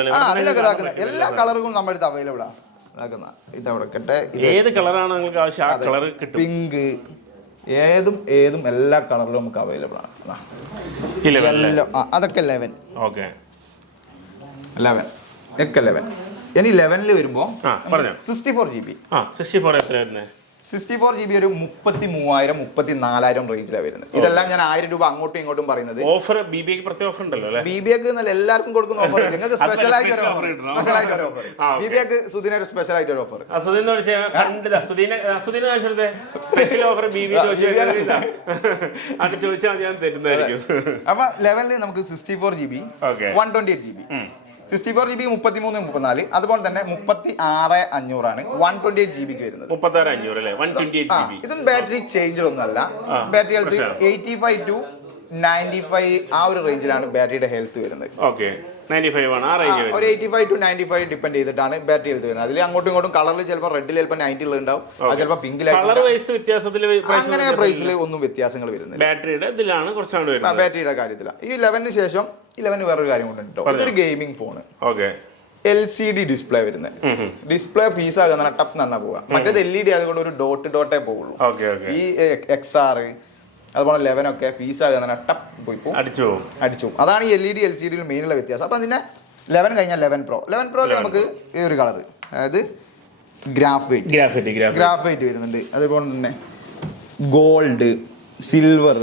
എല്ലാ കളറും നമ്മുടെ അടുത്ത് അവൈലബിൾ ആണ്. ഏത് കളറാണ് നിങ്ങൾക്ക് ആവശ്യം ആ കളർ കിട്ടും. പിങ്ക് ഏതും എല്ലാ കളറിലും നമുക്ക് അവൈലബിൾ ആണ്. അതൊക്കെ 11 ഇനി 11 വരുമ്പോ 64 GB. 64 എത്ര വരുന്നത്? 64 GB ഒരു 33,000 34,000 റേഞ്ചിലാണ് വരുന്നത്. ഇതെല്ലാം ഞാൻ 1000 രൂപ അങ്ങോട്ടും ഇങ്ങോട്ടും പറയുന്നത്. ഓഫർ BBA പ്രത്യേക ഓഫർ ഉണ്ടല്ലോ അല്ലേ? BBA എല്ലാവർക്കും കൊടുക്കുന്ന ഓഫർ. നിങ്ങൾക്ക് സ്പെഷ്യൽ ആയിട്ട് ഒരു ഓഫർ. BBA സുധീന ഒരു സ്പെഷ്യൽ ആയിട്ട് ഒരു ഓഫർ. സ്പെഷ്യൽ ഓഫർ ചോദിച്ചാൽ ഞാൻ തരുന്നതായിരിക്കും. അപ്പൊ 11 നമുക്ക് 64 GB 128 GB 64 GB 33 34. അതുപോലെ തന്നെ 36,500 ആണ് 128 GB വരുന്നത്. 36,500 ഇതും ബാറ്ററി ചേഞ്ചർ ഒന്നല്ല. ബാറ്ററി ഹെൽത്ത് 85 to 95 ആ ഒരു റേഞ്ചിലാണ് ബാറ്ററിയുടെ ഹെൽത്ത് വരുന്നത്. 95 ആണ് ആ റേഞ്ച്. ഒരു 85 to 95 ഡിപെൻഡ് ചെയ്തിട്ടാണ് ബാറ്ററി ഹെൽത്ത് വരുന്നത്. അതിൽ അങ്ങോട്ടും ഇങ്ങോട്ടും കളറിൽ ചിലപ്പോൾ റെഡിൽ ചിലപ്പോൾ 90 ഉണ്ടാവും, ചിലപ്പോൾ പിങ്കിലായിരിക്കും. അങ്ങനെ പ്രൈസിൽ ഒന്നും വ്യത്യാസങ്ങൾ വരുന്നില്ല. ബാറ്ററിയുടെ ഇതിലാണ് കുറച്ചുകൂടി വരുന്നത്. ബാറ്ററിയുടെ കാര്യത്തിലാണ്. ഈ 11 ശേഷം 11 വേറൊരു കാര്യം കൊണ്ട് കേട്ടോ, ഇതൊരു ഗെയിമിംഗ് ഫോണ്. LCD ഡിസ്പ്ലേ വരുന്നത്. ഡിസ്പ്ലേ ഫീസ് ആകുന്ന ടപ്പ് നന്നാ പോവാ. മറ്റേത് LED അതുകൊണ്ട് ഒരു ഡോട്ടേ പോകുള്ളൂ. ഈ XR അതുപോലെ 11 ഒക്കെ ഫീസ് ആകുന്ന ടപ്പ് പോയി അടിച്ചു. അതാണ് ഈ LED LCD മെയിനുള്ള വ്യത്യാസം. അപ്പൊ അതിന്റെ 11 കഴിഞ്ഞാൽ 11 Pro നമുക്ക് ഈ ഒരു കളർ, അതായത് ഗ്രാഫൈറ്റ് വരുന്നുണ്ട്. അതുപോലെ തന്നെ ഗോൾഡ്, സിൽവർ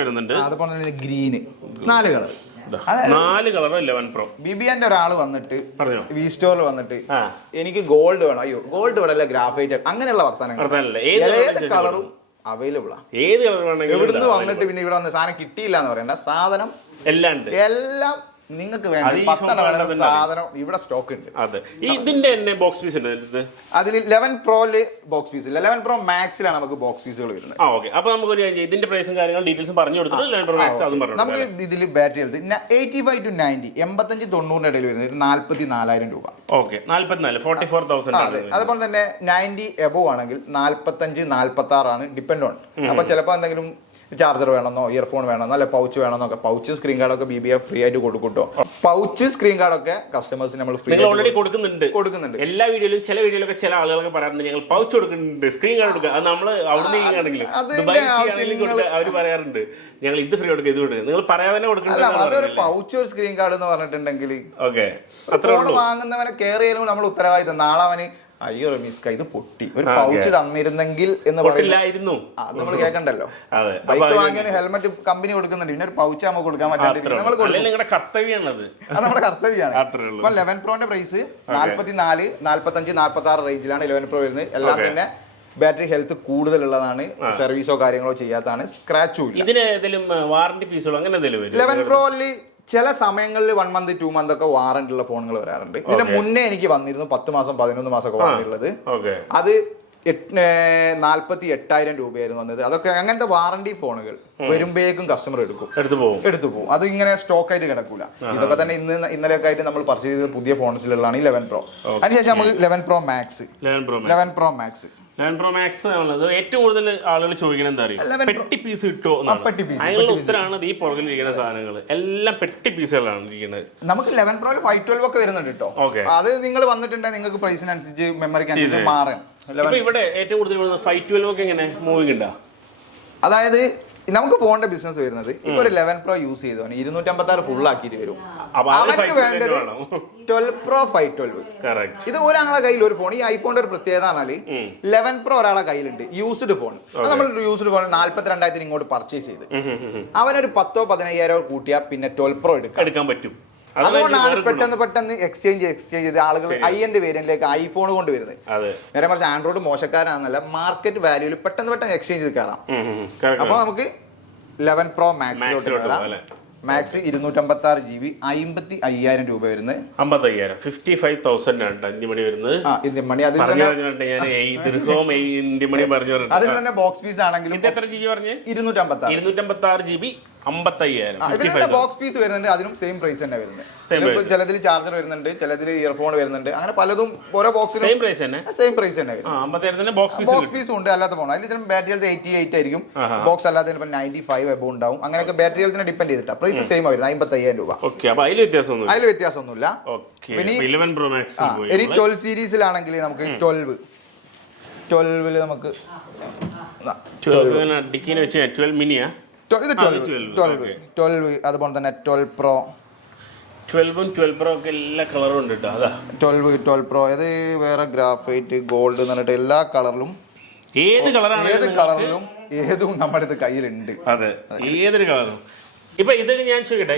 വരുന്നുണ്ട്. അതുപോലെ തന്നെ ഗ്രീന്, 4 കളർ. 4 colour 11 Pro. BBAന്റെ ഒരാൾ വന്നിട്ട് വി സ്റ്റോറിൽ വന്നിട്ട് എനിക്ക് ഗോൾഡ് വേണം, അയ്യോ ഗോൾഡ് വേണമല്ല ഗ്രാഫൈറ്റ്, അങ്ങനെയുള്ള വർത്തമാനങ്ങൾ. ഏത് കളറും അവൈലബിൾ ആണ്. ഏത് കളർ വേണമെങ്കിലും. ഇവിടുന്ന് വന്നിട്ട് പിന്നെ ഇവിടെ വന്ന് സാധനം കിട്ടിയില്ല എന്ന് പറയണ്ട, സാധനം എല്ലാം നിങ്ങൾക്ക് വേണ്ട 10 വേണം സാധനം ഇവിടെ സ്റ്റോക്ക് ഉണ്ട്. അതെ, ഇതിന്റെ തന്നെ ബോക്സ് പീസ് ഉണ്ട്. അതിൽ 11 പ്രോയില് ബോക്സ് പീസ് ഇല്ല, 11 പ്രോ മാക്സിലാണ് നമുക്ക് ബോക്സ് പീസുകൾ വരുന്നത്. ഓക്കെ, അപ്പൊ നമുക്ക് ഒരു ഇതിന്റെ പ്രൈസും കാര്യങ്ങളും ഡീറ്റെയിൽസും പറഞ്ഞു കൊടുത്തിട്ട് 11 പ്രോ മാക്സ് അതും പറഞ്ഞു. നമുക്ക് ഇതിൽ ബാറ്ററി ഹെൽത്ത് 85 to 90 85-90 ഇടയിൽ വരുന്നത് 44,000 രൂപ. ഓക്കെ, 44 44,000. അതുപോലെ തന്നെ 90 എബോവ് ആണെങ്കിൽ 45-46 ആണ് ഡിപ്പെൻഡ് ഓൺ. അപ്പൊ ചിലപ്പോൾ എന്തെങ്കിലും ചാർജർ വേണമെന്നോ ഇയർഫോൺ വേണമെന്നോ അല്ലെ പൗച്ച് വേണമെന്നോ പൗച്ച് സ്ക്രീൻ കാർഡൊക്കെ BBA ഫ്രീ ആയിട്ട് കൊടുക്കൂട്ടോ. പൗച്ച് സ്ക്രീൻ കാർഡൊക്കെ കസ്റ്റമേഴ്സിന് നമ്മൾ ഫ്രീ ഓൾറെഡി കൊടുക്കുന്നുണ്ട്. എല്ലാ വീഡിയോയിലും ചില വീഡിയോയിലൊക്കെ ചില ആളുകളൊക്കെ പറയാറുണ്ട് ഞങ്ങൾ പൗച്ച് കൊടുക്കുന്നുണ്ട്, സ്ക്രീൻ കാർഡ് കൊടുക്കുക. അത് നമ്മൾ അവിടുന്ന് ആണെങ്കിലും അവർ പറയാറുണ്ട് ഞങ്ങൾ ഇത് ഫ്രീ കൊടുക്കുക, ഇത് കൊടുക്കുക. നിങ്ങൾ പറയാതെ കൊടുക്കുന്നുണ്ട്. അതൊരു പൗച്ച് ഒരു സ്ക്രീൻ കാർഡ് എന്ന് പറഞ്ഞിട്ടുണ്ടെങ്കിൽ ഓക്കെ, ഫോൺ വാങ്ങുന്നവനെ കെയർ ചെയ്യുമ്പോൾ നമ്മൾ ഉത്തരവാദിത്തം. നാളെ അവന് അയ്യോ റമീസ്ക ഇത് പൊട്ടി, ഒരു പൗച്ച് തന്നിരുന്നെങ്കിൽ എന്ന് പറയില്ലായിരുന്നു. അത് നമ്മൾ കേൾക്കണ്ടല്ലോ. ബൈക്ക് വാങ്ങിയ ഹെൽമെറ്റ് കമ്പനി കൊടുക്കുന്നുണ്ട്, പിന്നെ ഒരു പൗച്ച് നമുക്ക് കൊടുക്കാൻ പറ്റാത്ത നിങ്ങളുടെ കർത്തവ്യമാണത്. അത് നമ്മുടെ കർത്തവ്യമാണ്. ഇപ്പൊ 11 പ്രോന്റെ പ്രൈസ് 44, 45, 46 റേഞ്ചിലാണ് 11 പ്രോ വരുന്നത്. എല്ലാം തന്നെ ബാറ്ററി ഹെൽത്ത് കൂടുതലുള്ളതാണ്, സർവീസോ കാര്യങ്ങളോ ചെയ്യാത്തതാണ്, സ്ക്രാച്ചും ഇല്ല. ഇതിന് ഏതെങ്കിലും വാറന്റി പീസുകളോ അങ്ങനെ എന്തെങ്കിലും വരും? 11 പ്രോയില് ചില സമയങ്ങളിൽ 1 month 2 month ഒക്കെ വാറന്റി ഉള്ള ഫോണുകൾ വരാറുണ്ട്. ഇതിന് മുന്നേ എനിക്ക് വന്നിരുന്നു 10 മാസം 11 മാസം ഒക്കെ വാറന്റി ഉള്ളത്. അത് 48,000 രൂപയായിരുന്നു വന്നത്. അതൊക്കെ അങ്ങനത്തെ വാറന്റി ഫോണുകൾ വരുമ്പോഴേക്കും കസ്റ്റമർ എടുത്തു പോകും. അത് ഇങ്ങനെ സ്റ്റോക്ക് ആയിട്ട് കിടക്കൂല. ഇതൊക്കെ തന്നെ ഇന്നലെയൊക്കെ ആയിട്ട് നമ്മൾ പർച്ചേസ് ചെയ്ത പുതിയ ഫോൺസിലുള്ളതാണ് ഈ 11 പ്രോ. അതിനുശേഷം നമുക്ക് 11 പ്രോ മാക്സ് 11 പ്രോ മാക്സ് ഉള്ളത് ഏറ്റവും കൂടുതൽ ആളുകൾ ചോദിക്കണം എന്താ അറിയാം, പെട്ടി പീസ് കിട്ടുമോ? അതിനുള്ള ഉത്തരമാണ് ഈ പുറകിലിരിക്കുന്ന സാധനങ്ങൾ എല്ലാം പെട്ടി പീസുകളാണ് ഇരിക്കുന്നത്. നമുക്ക് 11 പ്രോയിൽ 512 ഒക്കെ വരുന്നുണ്ട് കേട്ടോ. അത് നിങ്ങൾ വന്നിട്ടുണ്ടെങ്കിൽ നിങ്ങൾക്ക് പ്രൈസിനനുസരിച്ച് മെമ്മറിക്ക് അനുസരിച്ച് മാറും. ഇവിടെ ഏറ്റവും കൂടുതൽ 512 ഒക്കെ എങ്ങനെ മൂവിംഗ് ഉണ്ടോ? അതായത് നമുക്ക് ഫോണിന്റെ ബിസിനസ് വരുന്നത് ഇപ്പൊ ഒരു 11 പ്രോ യൂസ് ചെയ്തവന് 256 ഫുൾ ആക്കിയിട്ട് വരും. അവർക്ക് വേണ്ടത് 12 പ്രോ 512. ഇത് ഒരാളെ കയ്യിൽ ഒരു ഫോൺ. ഈ ഐഫോണിന്റെ ഒരു പ്രത്യേകത പറഞ്ഞാൽ 11 പ്രോ ഒരാളെ കയ്യിലുണ്ട്, യൂസ്ഡ് ഫോൺ. നമ്മൾ യൂസ്ഡ് ഫോൺ 42,000 ഇങ്ങോട്ട് പർച്ചേസ് ചെയ്ത് അവനൊരു 10,000-15,000 കൂട്ടിയാൽ പിന്നെ 12 പ്രോ എടുക്കാൻ പറ്റും. അതുകൊണ്ടാണ് പെട്ടെന്ന് എക്സ്ചേഞ്ച് ചെയ്ത് ആളുകൾ ഹൈ-എൻഡ് വേരിയന്റിലേക്ക് ഐഫോൺ കൊണ്ട് വരുന്നത്. നേരെ മറിച്ച് ആൻഡ്രോയിഡ് മോശക്കാരാണെന്നല്ല, മാർക്കറ്റ് വാല്യൂല് പെട്ടെന്ന് എക്സ്ചേഞ്ച് ചെയ്ത് കയറാം. അപ്പൊ നമുക്ക് 11 പ്രോ മാക്സിലോട്ട് വരാം. മാക്സ് 256 GB 55,000 രൂപ വരുന്നത്. 55,000 ഇന്ത്യൻ മണി വരുന്നത്. ഇന്ത്യൻ മണി അതിൽ തന്നെ ബോക്സ് പീസ് ആണെങ്കിലും എത്ര GB പറഞ്ഞ് 256 GB 55,000. ഇതിന്റെ ബോക്സ് പീസ് വരുന്നുണ്ട്, അതിനും സെയിം പ്രൈസ് തന്നെ വരുന്നത്. ചിലതിൽ ചാർജർ വരുന്നുണ്ട്, ചിലതിൽ ഇയർഫോൺ വരുന്നുണ്ട്, അങ്ങനെ പലതും ഓരോ ബോക്സിനും സെയിം പ്രൈസ് തന്നെ വരും. ബോക്സ് പീസും ഉണ്ട്, അല്ലാത്ത ഫോൺ. അതിൽ ബാറ്ററി ഹെൽത്ത് 88 ആയിരിക്കും, ബോക്സ് അല്ലാതെ 95 എബോ ഉണ്ടാവും. അങ്ങനെയൊക്കെ ബാറ്ററി ഹെൽത്തിനെ ഡിപ്പെൻഡ് ചെയ്തിട്ടാണ് പ്രൈസ് സെയിം വരുന്നത് 55,000 രൂപ. അതിൽ വ്യത്യാസമൊന്നുമില്ല. ഇനി 12 സീരീസിലാണെങ്കിൽ നമുക്ക് 12 നമുക്ക് ഇത് 12 അതുപോലെ തന്നെ 12 പ്രോ 12 പ്രോ ഒക്കെ എല്ലാ കളറും ഉണ്ട് കേട്ടോ. അതാ 12 പ്രോ ഇത് വേറെ ഗ്രാഫൈറ്റ് ഗോൾഡ് എന്ന് പറഞ്ഞിട്ട് എല്ലാ കളറിലും ഏത് കളറിലും ഏതും നമ്മുടെ ഇത് കയ്യിലുണ്ട്. അതെ, ഏതൊരു കളറും. ഇപ്പൊ ഇത് ഞാൻ ചോദിക്കട്ടെ,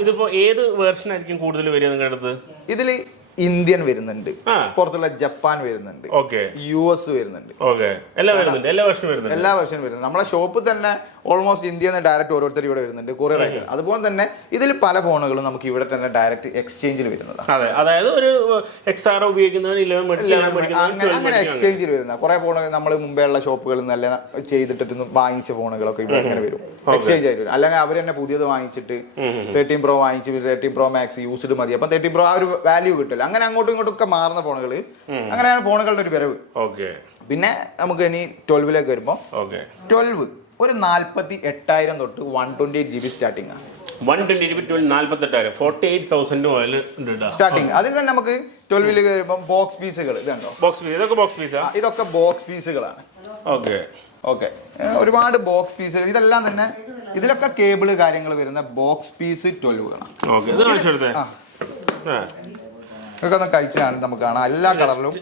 ഇതിപ്പോ ഏത് വേർഷൻ ആയിരിക്കും കൂടുതൽ വരിക നിങ്ങളുടെ അടുത്ത്? ഇതില് ഇന്ത്യൻ വരുന്നുണ്ട്, പുറത്തുള്ള ജപ്പാൻ വരുന്നുണ്ട്, US വരുന്നുണ്ട്, എല്ലാ വർഷവും വരുന്നുണ്ട്. നമ്മളെ ഷോപ്പിൽ തന്നെ ഓൾമോസ്റ്റ് ഇന്ത്യയിൽ നിന്ന് ഡയറക്റ്റ് ഓരോരുത്തർ ഇവിടെ വരുന്നുണ്ട് കൊറിയർ ആയിട്ട്. അതുപോലെ തന്നെ ഇതിൽ പല ഫോണുകളും നമുക്ക് ഇവിടെ തന്നെ ഡയറക്റ്റ് എക്സ്ചേഞ്ചിൽ വരുന്നതാണ്. അതായത് ഒരു XR ഉപയോഗിക്കുന്നവർ അങ്ങനെ എക്സ്ചേഞ്ചിൽ വരുന്ന കുറെ ഫോണുകൾ നമ്മൾ മുമ്പേ ഉള്ള ഷോപ്പുകളിൽ നല്ല ചെയ്തിട്ട് വാങ്ങിച്ച ഫോണുകളൊക്കെ ഇവിടെ അങ്ങനെ വരും, എക്സ്ചേഞ്ച് ആയിട്ട് വരും. അല്ലെങ്കിൽ അവർ തന്നെ പുതിയത് വാങ്ങിച്ചിട്ട് 13 പ്രോ വാങ്ങിച്ച് 13 പ്രോ മാക്സ് യൂസ്ഡ് മതി, അപ്പൊ 13 പ്രോ ആ ഒരു വാല്യൂ കിട്ടില്ല. അങ്ങനെ അങ്ങോട്ടും ഇങ്ങോട്ടും ഒക്കെ മാറുന്ന ഫോണുകൾ, അങ്ങനെയാണ് ഫോണുകളുടെ ഒരു വരവ്. പിന്നെ നമുക്ക് ഇനി 12ലേക്ക് വരുമ്പോ 12 ഒരു 48,000 തൊട്ട് 128 GB സ്റ്റാർട്ടിംഗ് ആണ്. 128 48,000 മുതൽ സ്റ്റാർട്ടിങ്. അതിൽ തന്നെ നമുക്ക് 12ലേക്ക് വരുമ്പോൾ ബോക്സ് പീസുകൾ ഇതുണ്ടോ? ഇതൊക്കെ ബോക്സ് പീസുകളാണ്. ഓക്കെ, ഒരുപാട് ബോക്സ് പീസുകൾ. ഇതെല്ലാം തന്നെ ഇതിലൊക്കെ കേബിള് കാര്യങ്ങൾ വരുന്ന ബോക്സ് പീസ് 12കളാണ്. ഇതൊക്കെ ഒന്ന് കഴിച്ചാണ് നമുക്ക് കാണാം എല്ലാ കളറിലും.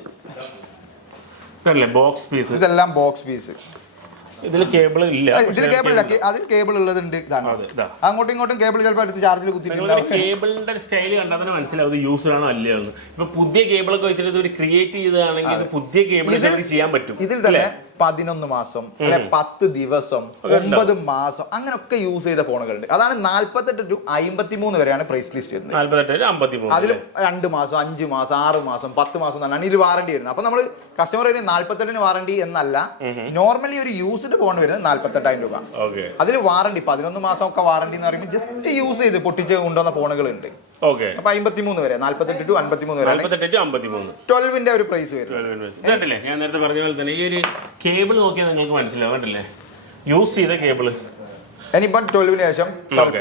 ഇതെല്ലാം ബോക്സ് പീസ്. ഇതിൽ കേബിൾ ഇല്ല, അതിൽ കേബിൾ ഉള്ളതുണ്ട്. ഇതാണ് അങ്ങോട്ടും ഇങ്ങോട്ടും കേബിൾ ചിലപ്പോൾ അടുത്ത് ചാർജിൽ കുത്തിയിട്ടുണ്ടാവും. കേബിളിന്റെ സ്റ്റൈൽ കണ്ടാൽ തന്നെ മനസ്സിലാവും യൂസർ ആണോ അല്ലയോ. ഇപ്പൊ പുതിയ കേബിളൊക്കെ വെച്ചിട്ട് ക്രിയേറ്റ് ചെയ്തതാണെങ്കിൽ പുതിയ കേബിൾ ചെയ്യാൻ പറ്റും. ഇതിൽ തന്നെ 11 മാസം അല്ലെ 10 ദിവസം 9 മാസം അങ്ങനെയൊക്കെ യൂസ് ചെയ്ത ഫോണുകളുണ്ട്. അതാണ് 48 to 53 വരെയാണ് പ്രൈസ് ലിസ്റ്റ് വരുന്നത്. 48 to 53 അതിലും 2 മാസം 5 മാസം 6 മാസം 10 മാസം എന്നാണ് ഇതിൽ വാറണ്ടി വരുന്നത്. അപ്പൊ നമ്മൾ കസ്റ്റമർ 48 വാറണ്ടി എന്നല്ല, നോർമലി ഒരു യൂസ്ഡ് ഫോൺ വരുന്നത് 48,000 രൂപ. അതിൽ വാറണ്ടി 11 മാസം ഒക്കെ വാറണ്ടി എന്ന് പറയുമ്പോൾ ജസ്റ്റ് യൂസ് ചെയ്ത് പൊട്ടിച്ച് കൊണ്ടുവന്ന ഫോണുകളുണ്ട്. അപ്പൊ 53 വരെ 48 to 53 വരെ 12ന്റെ ഒരു പ്രൈസ് വരും. ഞാൻ നേരത്തെ പറഞ്ഞ പോലെ തന്നെ ഈ ഒരു കേബിൾ നോക്കിയാൽ നിങ്ങൾക്ക് മനസ്സിലാവും കണ്ടില്ലേ, യൂസ് ചെയ്ത കേബിള്. ഇനിയിപ്പം 12ന് ശേഷം 12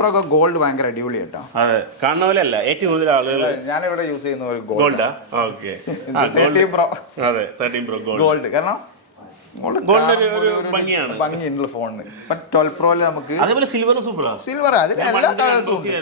Pro ഒക്കെ ഗോൾഡ് ഭയങ്കര അടിപൊളി കേട്ടോ. അതെ, കാണുന്ന പോലെ അല്ല, ഏറ്റവും കൂടുതൽ ആളുകൾ ഞാനിവിടെ യൂസ് ചെയ്യുന്ന ഒരു ഗോൾഡാ. Okay, 13 Pro. അതെ 13 Pro ഗോൾഡ് കാരണം ഭംഗിയുള്ള ഫോണിന്. 12 Proയിൽ നമുക്ക് അതേപോലെ സിൽവർ സൂപ്പറാണ്. സിൽവർ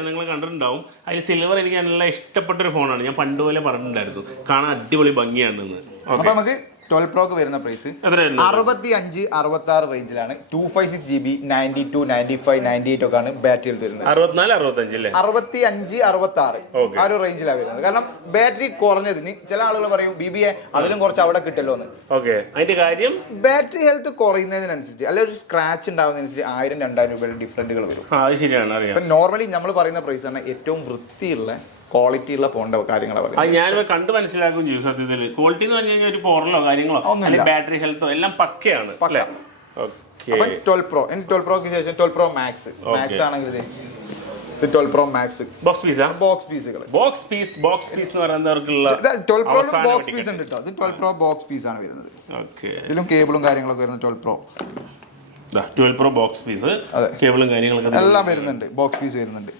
നിങ്ങൾ കണ്ടിട്ടുണ്ടാവും. അതിൽ സിൽവർ എനിക്ക് നല്ല ഇഷ്ടപ്പെട്ട ഒരു ഫോണാണ്. ഞാൻ പണ്ട് പോലെ പറഞ്ഞിട്ടുണ്ടായിരുന്നു, കാണാൻ അടിപൊളി ഭംഗിയാണെന്ന്. അപ്പൊ നമുക്ക് 12 Proക്ക് വരുന്ന പ്രൈസ് 65, 66 റേഞ്ചിലാണ്. 256 GB 92, 95, 98 ഒക്കെ ആണ് ബാറ്ററി വരുന്നത്. 64, 65 65, 66 ആ ഒരു റേഞ്ചിലാണ് വരുന്നത്. കാരണം ബാറ്ററി കുറഞ്ഞതിന് ചില ആളുകൾ പറയും BBA അതിലും കുറച്ച് അവിടെ കിട്ടല്ലോ എന്ന്. അതിന്റെ കാര്യം ബാറ്ററി ഹെൽത്ത് കുറയുന്നതിനനുസരിച്ച് അല്ലെ ഒരു സ്ക്രാച്ച് ഉണ്ടാവുന്നതിനനുസരിച്ച് 1000-2000 രൂപയുടെ ഡിഫറൻറ്റുകൾ വരും. അത് ശരിയാണ്, അറിയാം. നോർമലി നമ്മൾ പറയുന്ന പ്രൈസ് ആണ് ഏറ്റവും വൃത്തിയുള്ള ക്വാളിറ്റി ഉള്ള ഫോണിന്റെ കാര്യങ്ങളാണ്. ഞാൻ കണ്ട് മനസ്സിലാക്കുകയും ചെയ്യും. സത്യത്തിൽ ക്വാളിറ്റി എന്ന് പറഞ്ഞു കഴിഞ്ഞാൽ ഒരു പോറലോ കാര്യങ്ങളോ ബാറ്ററി ഹെൽത്തോ എല്ലാം പക്കയാണ്. 12 Pro 12 Proക്ക് ശേഷം 12 Pro Max ആണെങ്കിൽ 12 Pro Max ബോക്സ് പീസാ. ബോക്സ് പീസുകൾ ബോക്സ് പീസ് എന്ന് പറയുന്നവർക്കുള്ള 12 Pro ബോക്സ് പീസ് ഉണ്ട് കേട്ടോ. ഇത് 12 Pro ബോക്സ് പീസ് ആണ് വരുന്നത്. ഇതിലും കേബിളും കാര്യങ്ങളൊക്കെ വരുന്നത് 12 Pro. 12 Pro ബോക്സ് പീസ്, കേബിളും കാര്യങ്ങളൊക്കെ എല്ലാം വരുന്നുണ്ട്. ബോക്സ് പീസ് വരുന്നുണ്ട്.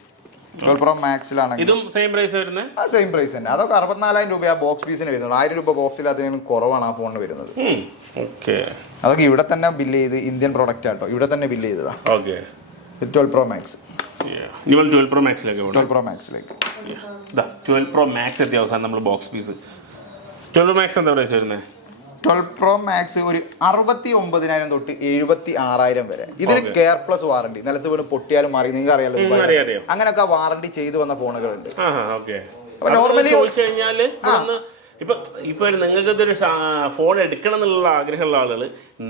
12 Pro Maxലാണ് ഇതും സെയിം പ്രൈസ് വരുന്നത്. സെയിം പ്രൈസ് തന്നെ. അതൊക്കെ 64,000 രൂപ ആ ബോക്സ് പീസിന് വരുന്നുള്ളൂ. 1000 രൂപ ബോക്സിൽ അതിനും കുറവാണ് ആ ഫോണിന് വരുന്നത്. അതൊക്കെ ഇവിടെ തന്നെ ബില്ല് ചെയ്ത് ഇന്ത്യൻ പ്രൊഡക്റ്റ് ആട്ടോ, ഇവിടെ തന്നെ ബില്ല് ചെയ്തതാ. 12 Pro Max 12 Pro Maxലേക്ക് 12 Pro Maxലേക്ക് 12 Pro Max എത്തിയ അവസാനം നമ്മൾ ബോക്സ് പീസ്. 12 Pro Max എന്താ പ്രൈസ് വരുന്നത്? 12 Pro Max ഒരു 69,000 തൊട്ട് 76,000 വരെ. ഇതിന് കെയർ പ്ലസ് വാറണ്ടി, നിലത്ത് വീണ് പൊട്ടിയാലും മാറി, നിങ്ങൾക്ക് അറിയാലോ, അങ്ങനെയൊക്കെ വാറണ്ടി ചെയ്തു വന്ന ഫോണുകളുണ്ട്. നോർമലി ചോദിച്ചു കഴിഞ്ഞാല് ഇപ്പൊ നിങ്ങൾക്ക് ഇതൊരു ഫോൺ എടുക്കണം എന്നുള്ള ആഗ്രഹമുള്ള ആളുകൾ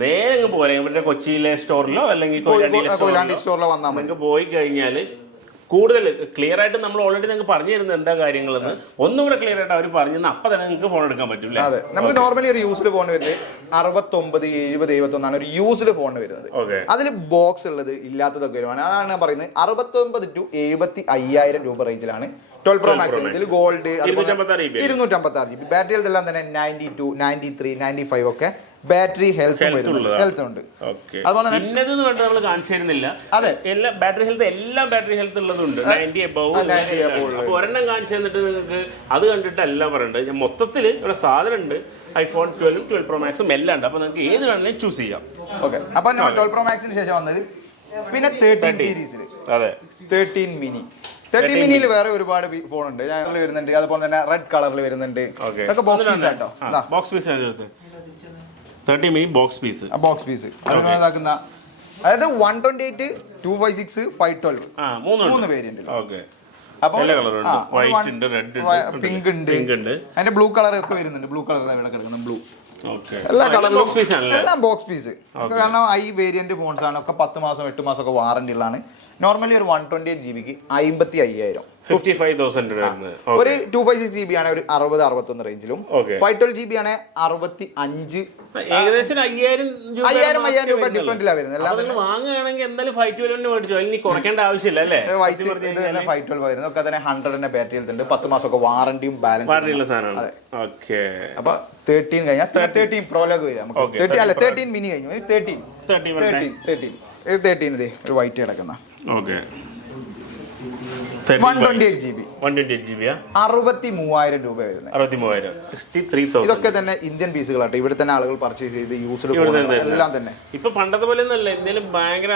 നേരെ അങ്ങ് പോരെ, ഇവരുടെ കൊച്ചിയിലെ സ്റ്റോറിലോ അല്ലെങ്കിൽ കൊയിലാണ്ടി സ്റ്റോറിലോ വന്നാൽ നിങ്ങൾക്ക് പോയി കഴിഞ്ഞാൽ കൂടുതൽ ക്ലിയർ ആയിട്ട് നമ്മൾ ഓൾറെഡി നിങ്ങൾക്ക് പറഞ്ഞു തരുന്നത് എന്താ കാര്യങ്ങളെന്ന് ഒന്നുകൂടെ ക്ലിയർ ആയിട്ട് അവർ പറഞ്ഞു അപ്പം തന്നെ നിങ്ങൾക്ക് ഫോൺ എടുക്കാൻ പറ്റില്ല. അതെ, നമുക്ക് നോർമലി ഒരു യൂസ്ഡ് ഫോൺ വരുന്നത് 69, 70, 71 ഒരു യൂസ്ഡ് ഫോൺ വരുന്നത്. അതിൽ ബോക്സ് ഉള്ളത് ഇല്ലാത്തതൊക്കെ വരുവാണ്. അതാണ് പറയുന്നത് 69 to 75,000 രൂപ റേഞ്ചിലാണ് 12 Pro Max. ഇതിൽ ഗോൾഡ് 256 GB ബാറ്ററി ഹെൽത്ത് എല്ലാം തന്നെ 92, 93, 95 ഒക്കെ ബാറ്ററി ഹെൽത്ത് ഉണ്ട്. അതുപോലെ നമ്മൾ കാണിച്ചു തരുന്നില്ല. അതെ, എല്ലാ ബാറ്ററി ഹെൽത്ത് ഉള്ളതുണ്ട്. 90 above. അപ്പോൾ ഒരെണ്ണം കാണിച്ചു തന്നിട്ട് നിങ്ങൾക്ക് അത് കണ്ടിട്ട് എല്ലാം പറയണ്ടത്. ഞാൻ മൊത്തത്തിൽ ഇവിടെ സാധനം ഉണ്ട്. iPhone 12, 12 Pro Max എല്ലാം ഉണ്ട്. അപ്പോൾ നിങ്ങൾക്ക് ഏത് വേണമെങ്കിലും ചൂസ് ചെയ്യാം. അപ്പോൾ 12 Pro Maxന് ശേഷം വന്നത് പിന്നെ 13 സീരീസിൽ 13 mini. 13 മിനിയിൽ വേറെ ഒരുപാട് ഫോൺ ഉണ്ട്. വരുന്നുണ്ട്, അതുപോലെ തന്നെ റെഡ് കളറിൽ വരുന്നുണ്ട്. അതൊക്കെ ബോക്സ് പീസ് ആട്ടോ. Box piece 30 mini box piece. അതിനാക്കുന്ന അതായത് 128, 256, 512 മൂന്ന് വേരിയന്റ്. പിങ്ക് ഉണ്ട്, അതിന്റെ ബ്ലൂ കളർ ഒക്കെ വരുന്നുണ്ട്. ബ്ലൂ കളർ ഇവിടെ കിടക്കുന്ന ബ്ലൂ എല്ലാ കളറിലും എല്ലാം ബോക്സ് പീസ്. കാരണം ഈ വേരിയന്റ് ഫോൺസ് ആണ് ഒക്കെ 10 മാസം 8 മാസം ഒക്കെ വാറണ്ടി ഉള്ളതാണ്. നോർമലി ഒരു 128 GB 55,000, 55,000. ഒരു 256 GB ആണ് ഒരു 60-61 റേഞ്ചിലും, 512 GB ആണ് 65, ഏകദേശം 5,000 രൂപ ഡിഫറൻറ്റിലാണ് വരുന്നത്. എല്ലാം വാങ്ങുകയാണെങ്കിൽ എന്തായാലും 512 മേടിച്ചോ, ഇനി കുറയ്ക്കേണ്ട ആവശ്യമില്ല അല്ലേ? 512 വരുന്നത് ഒക്കെ തന്നെ 100 ബാറ്ററി ഉണ്ട്. 10 മാസം ഒക്കെ വാറണ്ടിയും ബാലൻസ് അപ്പൊ 13 കഴിഞ്ഞാൽ 13 പ്രോലോഗ് വരും. 13 മിനി കഴിഞ്ഞു. 13 ഒരു വൈറ്റ് കിടക്കുന്ന 128 GB 63,000 രൂപ വരുന്നത്. 63,000. ഇതൊക്കെ തന്നെ ഇന്ത്യൻ പീസുകളാട്ടോ. ഇവിടെ തന്നെ ആളുകൾ പർച്ചേസ് ചെയ്ത് യൂസ്ഡ് എല്ലാം തന്നെ. ഇപ്പൊ പണ്ടത്തെ പോലെ ഒന്നല്ല, ഇന്ത്യയിൽ ഭയങ്കര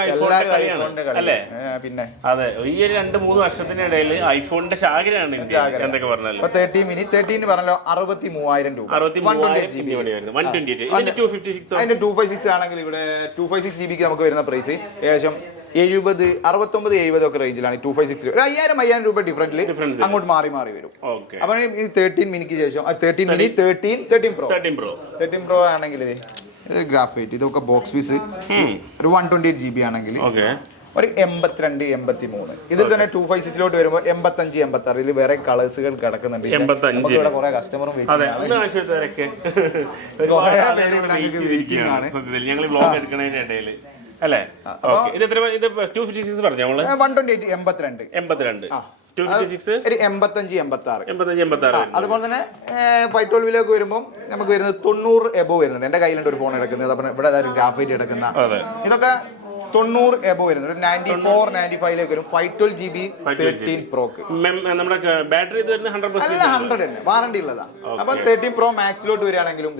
അല്ലേ? പിന്നെ അതെ, ഈ ഒരു 2-3 വർഷത്തിനിടയിൽ ഐഫോണിന്റെ ശാഖരയാണ് ഇന്ത്യ എന്തൊക്കെ പറഞ്ഞാൽ. 13 മിനി 13 പറഞ്ഞല്ലോ 63,000 രൂപ. 128. 256 ആണെങ്കിൽ ഇവിടെ 256 GB നമുക്ക് വരുന്ന പ്രൈസ് ഏകദേശം 70, 69, 70 ഒക്കെ റേഞ്ചിലാണ് 256. ഒരു 5000 രൂപ ഡിഫറൻസ് അങ്ങോട്ട് മാറി വരും. അപ്പൊ ഈ 13 മിനിക്ക് ശേഷം 13 മിനി 13 പ്രോ ആണെങ്കിൽ ഇതൊരു ഗ്രാഫൈറ്റ്, ഇതൊക്കെ ബോക്സ് പീസ് ഒരു 128 GB ആണെങ്കിൽ ഒരു 82, 83. ഇതിൽ തന്നെ 256 വരുമ്പോൾ 85, 86. ഇതിൽ വേറെ കളേഴ്സുകൾ കിടക്കുന്നുണ്ട്. ഇവിടെ കുറെ കസ്റ്റമറും അല്ലേ? ഇത് എത്ര? ഇത് 256 പറഞ്ഞു നമ്മള് 128, 82. 256 ഒരു 85, 86. അതുപോലെ തന്നെ 512 വരുമ്പോൾ നമുക്ക് വരുന്നത് 90 എബോ വരുന്നുണ്ട്. എന്റെ കയ്യിലുണ്ട് ഒരു ഫോൺ എടുക്കുന്നത്. അപ്പൊ ഇവിടെ ഗ്രാഫൈറ്റ് എടുക്കുന്ന ഇതൊക്കെ 90 എബോ വരുന്നത്. ഒരു 94, 95 വരും 512 GB 13 പ്രോക്ക്. നമ്മുടെ ബാറ്ററി 100% തന്നെ വാറണ്ടി ഉള്ളതാ. അപ്പൊ 13 പ്രോ മാക്സിലോട്ട് വരികയാണെങ്കിലും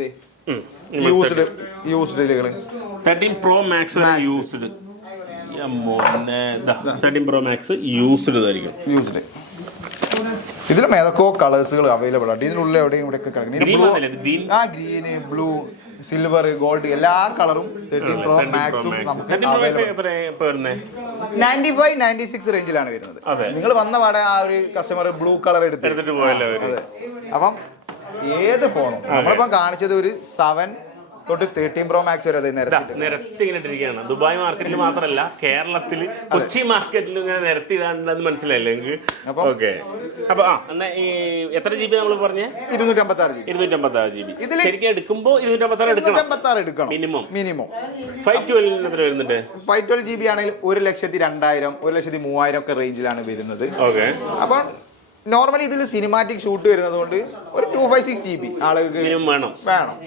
used 13 pro max used 13 pro max used ആയിരിക്കും. ഇതിലും ഏതൊക്കെയോ കളേഴ്സുകൾ അവൈലബിൾ ആണ്. ഇതിനുള്ളിൽ എവിടെയും ഇവിടെ ഗ്രീന്, ബ്ലൂ, സിൽവർ, ഗോൾഡ് എല്ലാ കളറും 13 പ്രോ മാക്സും നമുക്ക് 95, 96 റേഞ്ചിലാണ് വരുന്നത്. നിങ്ങൾ വന്ന പാടെ ആ ഒരു കസ്റ്റമർ ബ്ലൂ കളർ എടുത്തിട്ട് പോയല്ലോ. അപ്പം ഏത് ഫോണും നമ്മളിപ്പം കാണിച്ചത് ഒരു 7 തൊട്ട് 13 പ്രോ മാക്സ് വരെ നിരത്തി ഇങ്ങനെ ഇട്ടിരിക്കുകയാണ്. ദുബായ് മാർക്കറ്റിൽ മാത്രമല്ല, കേരളത്തിൽ കൊച്ചി മാർക്കറ്റിലും ഇങ്ങനെ നിരത്തി ഇടാണ്ടെന്ന് മനസ്സിലായില്ലേ നിങ്ങൾക്ക്? ഓക്കെ. അപ്പൊ എത്ര GB നമ്മൾ പറഞ്ഞേ? 256 GB. ശരിക്കും എടുക്കുമ്പോൾ 256 എടുക്കണം മിനിമം. 512 എത്ര വരുന്നുണ്ട്? 512 GB ആണെങ്കിൽ 1,02,000, 1,03,000 ഒക്കെ റേഞ്ചിലാണ് വരുന്നത്. ഓക്കെ. അപ്പം നോർമലി ഇതിൽ സിനിമാറ്റിക് ഷൂട്ട് വരുന്നത് കൊണ്ട് ഒരു 256 GB ആളുകൾക്ക് വേണം.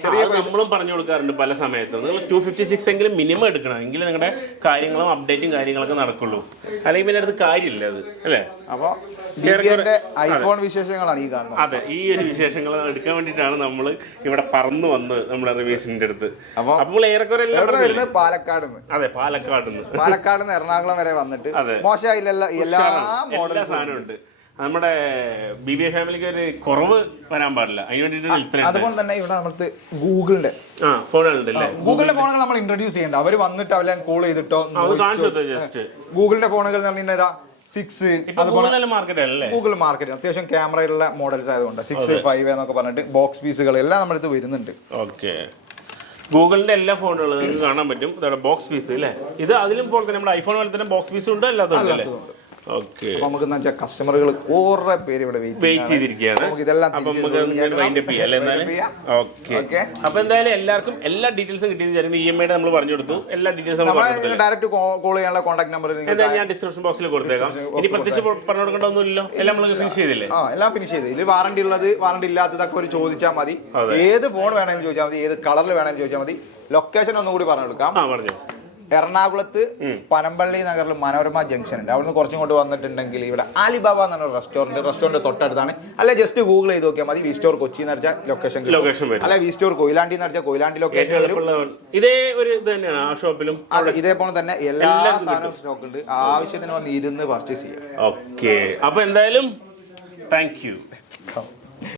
ചെറിയ നമ്മളും പറഞ്ഞു കൊടുക്കാറുണ്ട് പല സമയത്തും. നിങ്ങൾ 256 എങ്കിലും മിനിമം എടുക്കണം, എങ്കിലും നിങ്ങളുടെ കാര്യങ്ങളും അപ്ഡേറ്റും കാര്യങ്ങളൊക്കെ നടക്കുള്ളൂ. അല്ലെങ്കിൽ പിന്നെ അടുത്ത് കാര്യമില്ല അത്, അല്ലേ? അപ്പോൾ ഐഫോൺ വിശേഷങ്ങളാണ് ഈ കാണുന്നത്. അതെ, ഈ ഒരു വിശേഷങ്ങൾ എടുക്കാൻ വേണ്ടിയിട്ടാണ് നമ്മൾ ഇവിടെ പറന്നു വന്ന് നമ്മുടെ റിവ്യൂസിന്റെ അടുത്ത്. അപ്പോൾ ഏറെക്കുറെ പാലക്കാട് നിന്ന് എറണാകുളം വരെ വന്നിട്ട് മോശമായില്ല, എല്ലാ സാധനവും ഉണ്ട്. നമ്മുടെ BBA ഫാമിലിക്ക് ഒരു കുറവ് വരാൻ പാടില്ല, അതിന് വേണ്ടിയിട്ട്. അതുപോലെ തന്നെ ഇവിടെ നമുക്ക് ഗൂഗിളിന്റെ ഫോണുകൾ നമ്മൾ ഇൻട്രൊഡ്യൂസ് ചെയ്യണ്ട. അവർ വന്നിട്ട് അവരെ കോൾ ചെയ്തിട്ടോ ഗൂഗിളിന്റെ ഫോണുകൾ ഗൂഗിൾ മാർക്കറ്റ് അത്യാവശ്യം ക്യാമറയുള്ള മോഡൽസ് ആയതുകൊണ്ട് 6, 5 എന്നൊക്കെ പറഞ്ഞിട്ട് ബോക്സ് പീസുകൾ എല്ലാം നമ്മുടെ അടുത്ത് വരുന്നുണ്ട്. ഓക്കെ. ഗൂഗിളിന്റെ എല്ലാ ഫോണുകളും നിങ്ങൾക്ക് കാണാൻ പറ്റും. ബോക്സ് പീസ് അല്ലേ? ഇത് അതിലും പോലെ തന്നെ നമ്മുടെ ഐഫോൺ പോലെ തന്നെ ബോക്സ് പീസ് ഉണ്ട്, അല്ലാതെ ഓക്കെ. നമുക്ക് കസ്റ്റമറുകൾ കുറെ പേര് ഇവിടെ വെയിറ്റ് ചെയ്തിരിക്കുകയാണ്. അപ്പൊ എന്തായാലും എല്ലാവർക്കും എല്ലാ ഡീറ്റെയിൽസും കിട്ടിയത് EMI നമ്മൾ പറഞ്ഞു കൊടുത്തു. എല്ലാ ഡീറ്റെയിൽസും ഡയറക്റ്റ് കോൾ ചെയ്യാനുള്ള കോൺടാക്ട് നമ്പർ ഞാൻ ഡിസ്ക്രിപ്ഷൻ ബോക്സിൽ കൊടുത്തേക്കാം. ഇനി പ്രത്യേകിച്ച് പറഞ്ഞു കൊടുക്കേണ്ടതൊന്നുമില്ലല്ലോ, എല്ലാം നമ്മൾ ഫിനിഷ് ചെയ്തില്ലേ? എല്ലാം ഫിനിഷ് ചെയ്ത്. ഇതിൽ വാറണ്ടി ഉള്ളത് വാറണ്ടി ഇല്ലാത്തതൊക്കെ ഒരു ചോദിച്ചാൽ മതി. ഏത് ഫോൺ വേണമെങ്കിലും ചോദിച്ചാൽ മതി, ഏത് കളറിൽ വേണമെങ്കിലും ചോദിച്ചാൽ മതി. ലൊക്കേഷൻ ഒന്നുകൂടി പറഞ്ഞു കൊടുക്കാം. പറഞ്ഞു. എറണാകുളത്ത് പനമ്പള്ളി നഗറിൽ മനോരമ ജംഗ്ഷൻ ഉണ്ട്. അവിടുന്ന് കുറച്ചും കൊണ്ട് വന്നിട്ടുണ്ടെങ്കിൽ ഇവിടെ അലിബാബ എന്ന് പറഞ്ഞ റെസ്റ്റോറന്റ് തൊട്ടടുത്താണ്. അല്ലെ ജസ്റ്റ് ഗൂഗിൾ ചെയ്ത് നോക്കിയാൽ മതി. വി സ്റ്റോർ കൊച്ചി എന്ന് അടിച്ചാൽ ലൊക്കേഷൻ വരും. അല്ലെ വി സ്റ്റോർ കൊയിലാണ്ടി എന്ന് അടിച്ചാൽ കൊയിലാണ്ടി ലൊക്കേഷൻ വരും. ഇതേ ഒരു ഇത് തന്നെയാണ് ആ ഷോപ്പിലും. അതെ, ഇതേപോലെ തന്നെ എല്ലാ സാധനവും സ്റ്റോക്ക് ഉണ്ട്. ആവശ്യത്തിന് വന്ന് ഇരുന്ന് പർച്ചേസ് ചെയ്യാം. ഓക്കെ. അപ്പൊ എന്തായാലും താങ്ക് യു.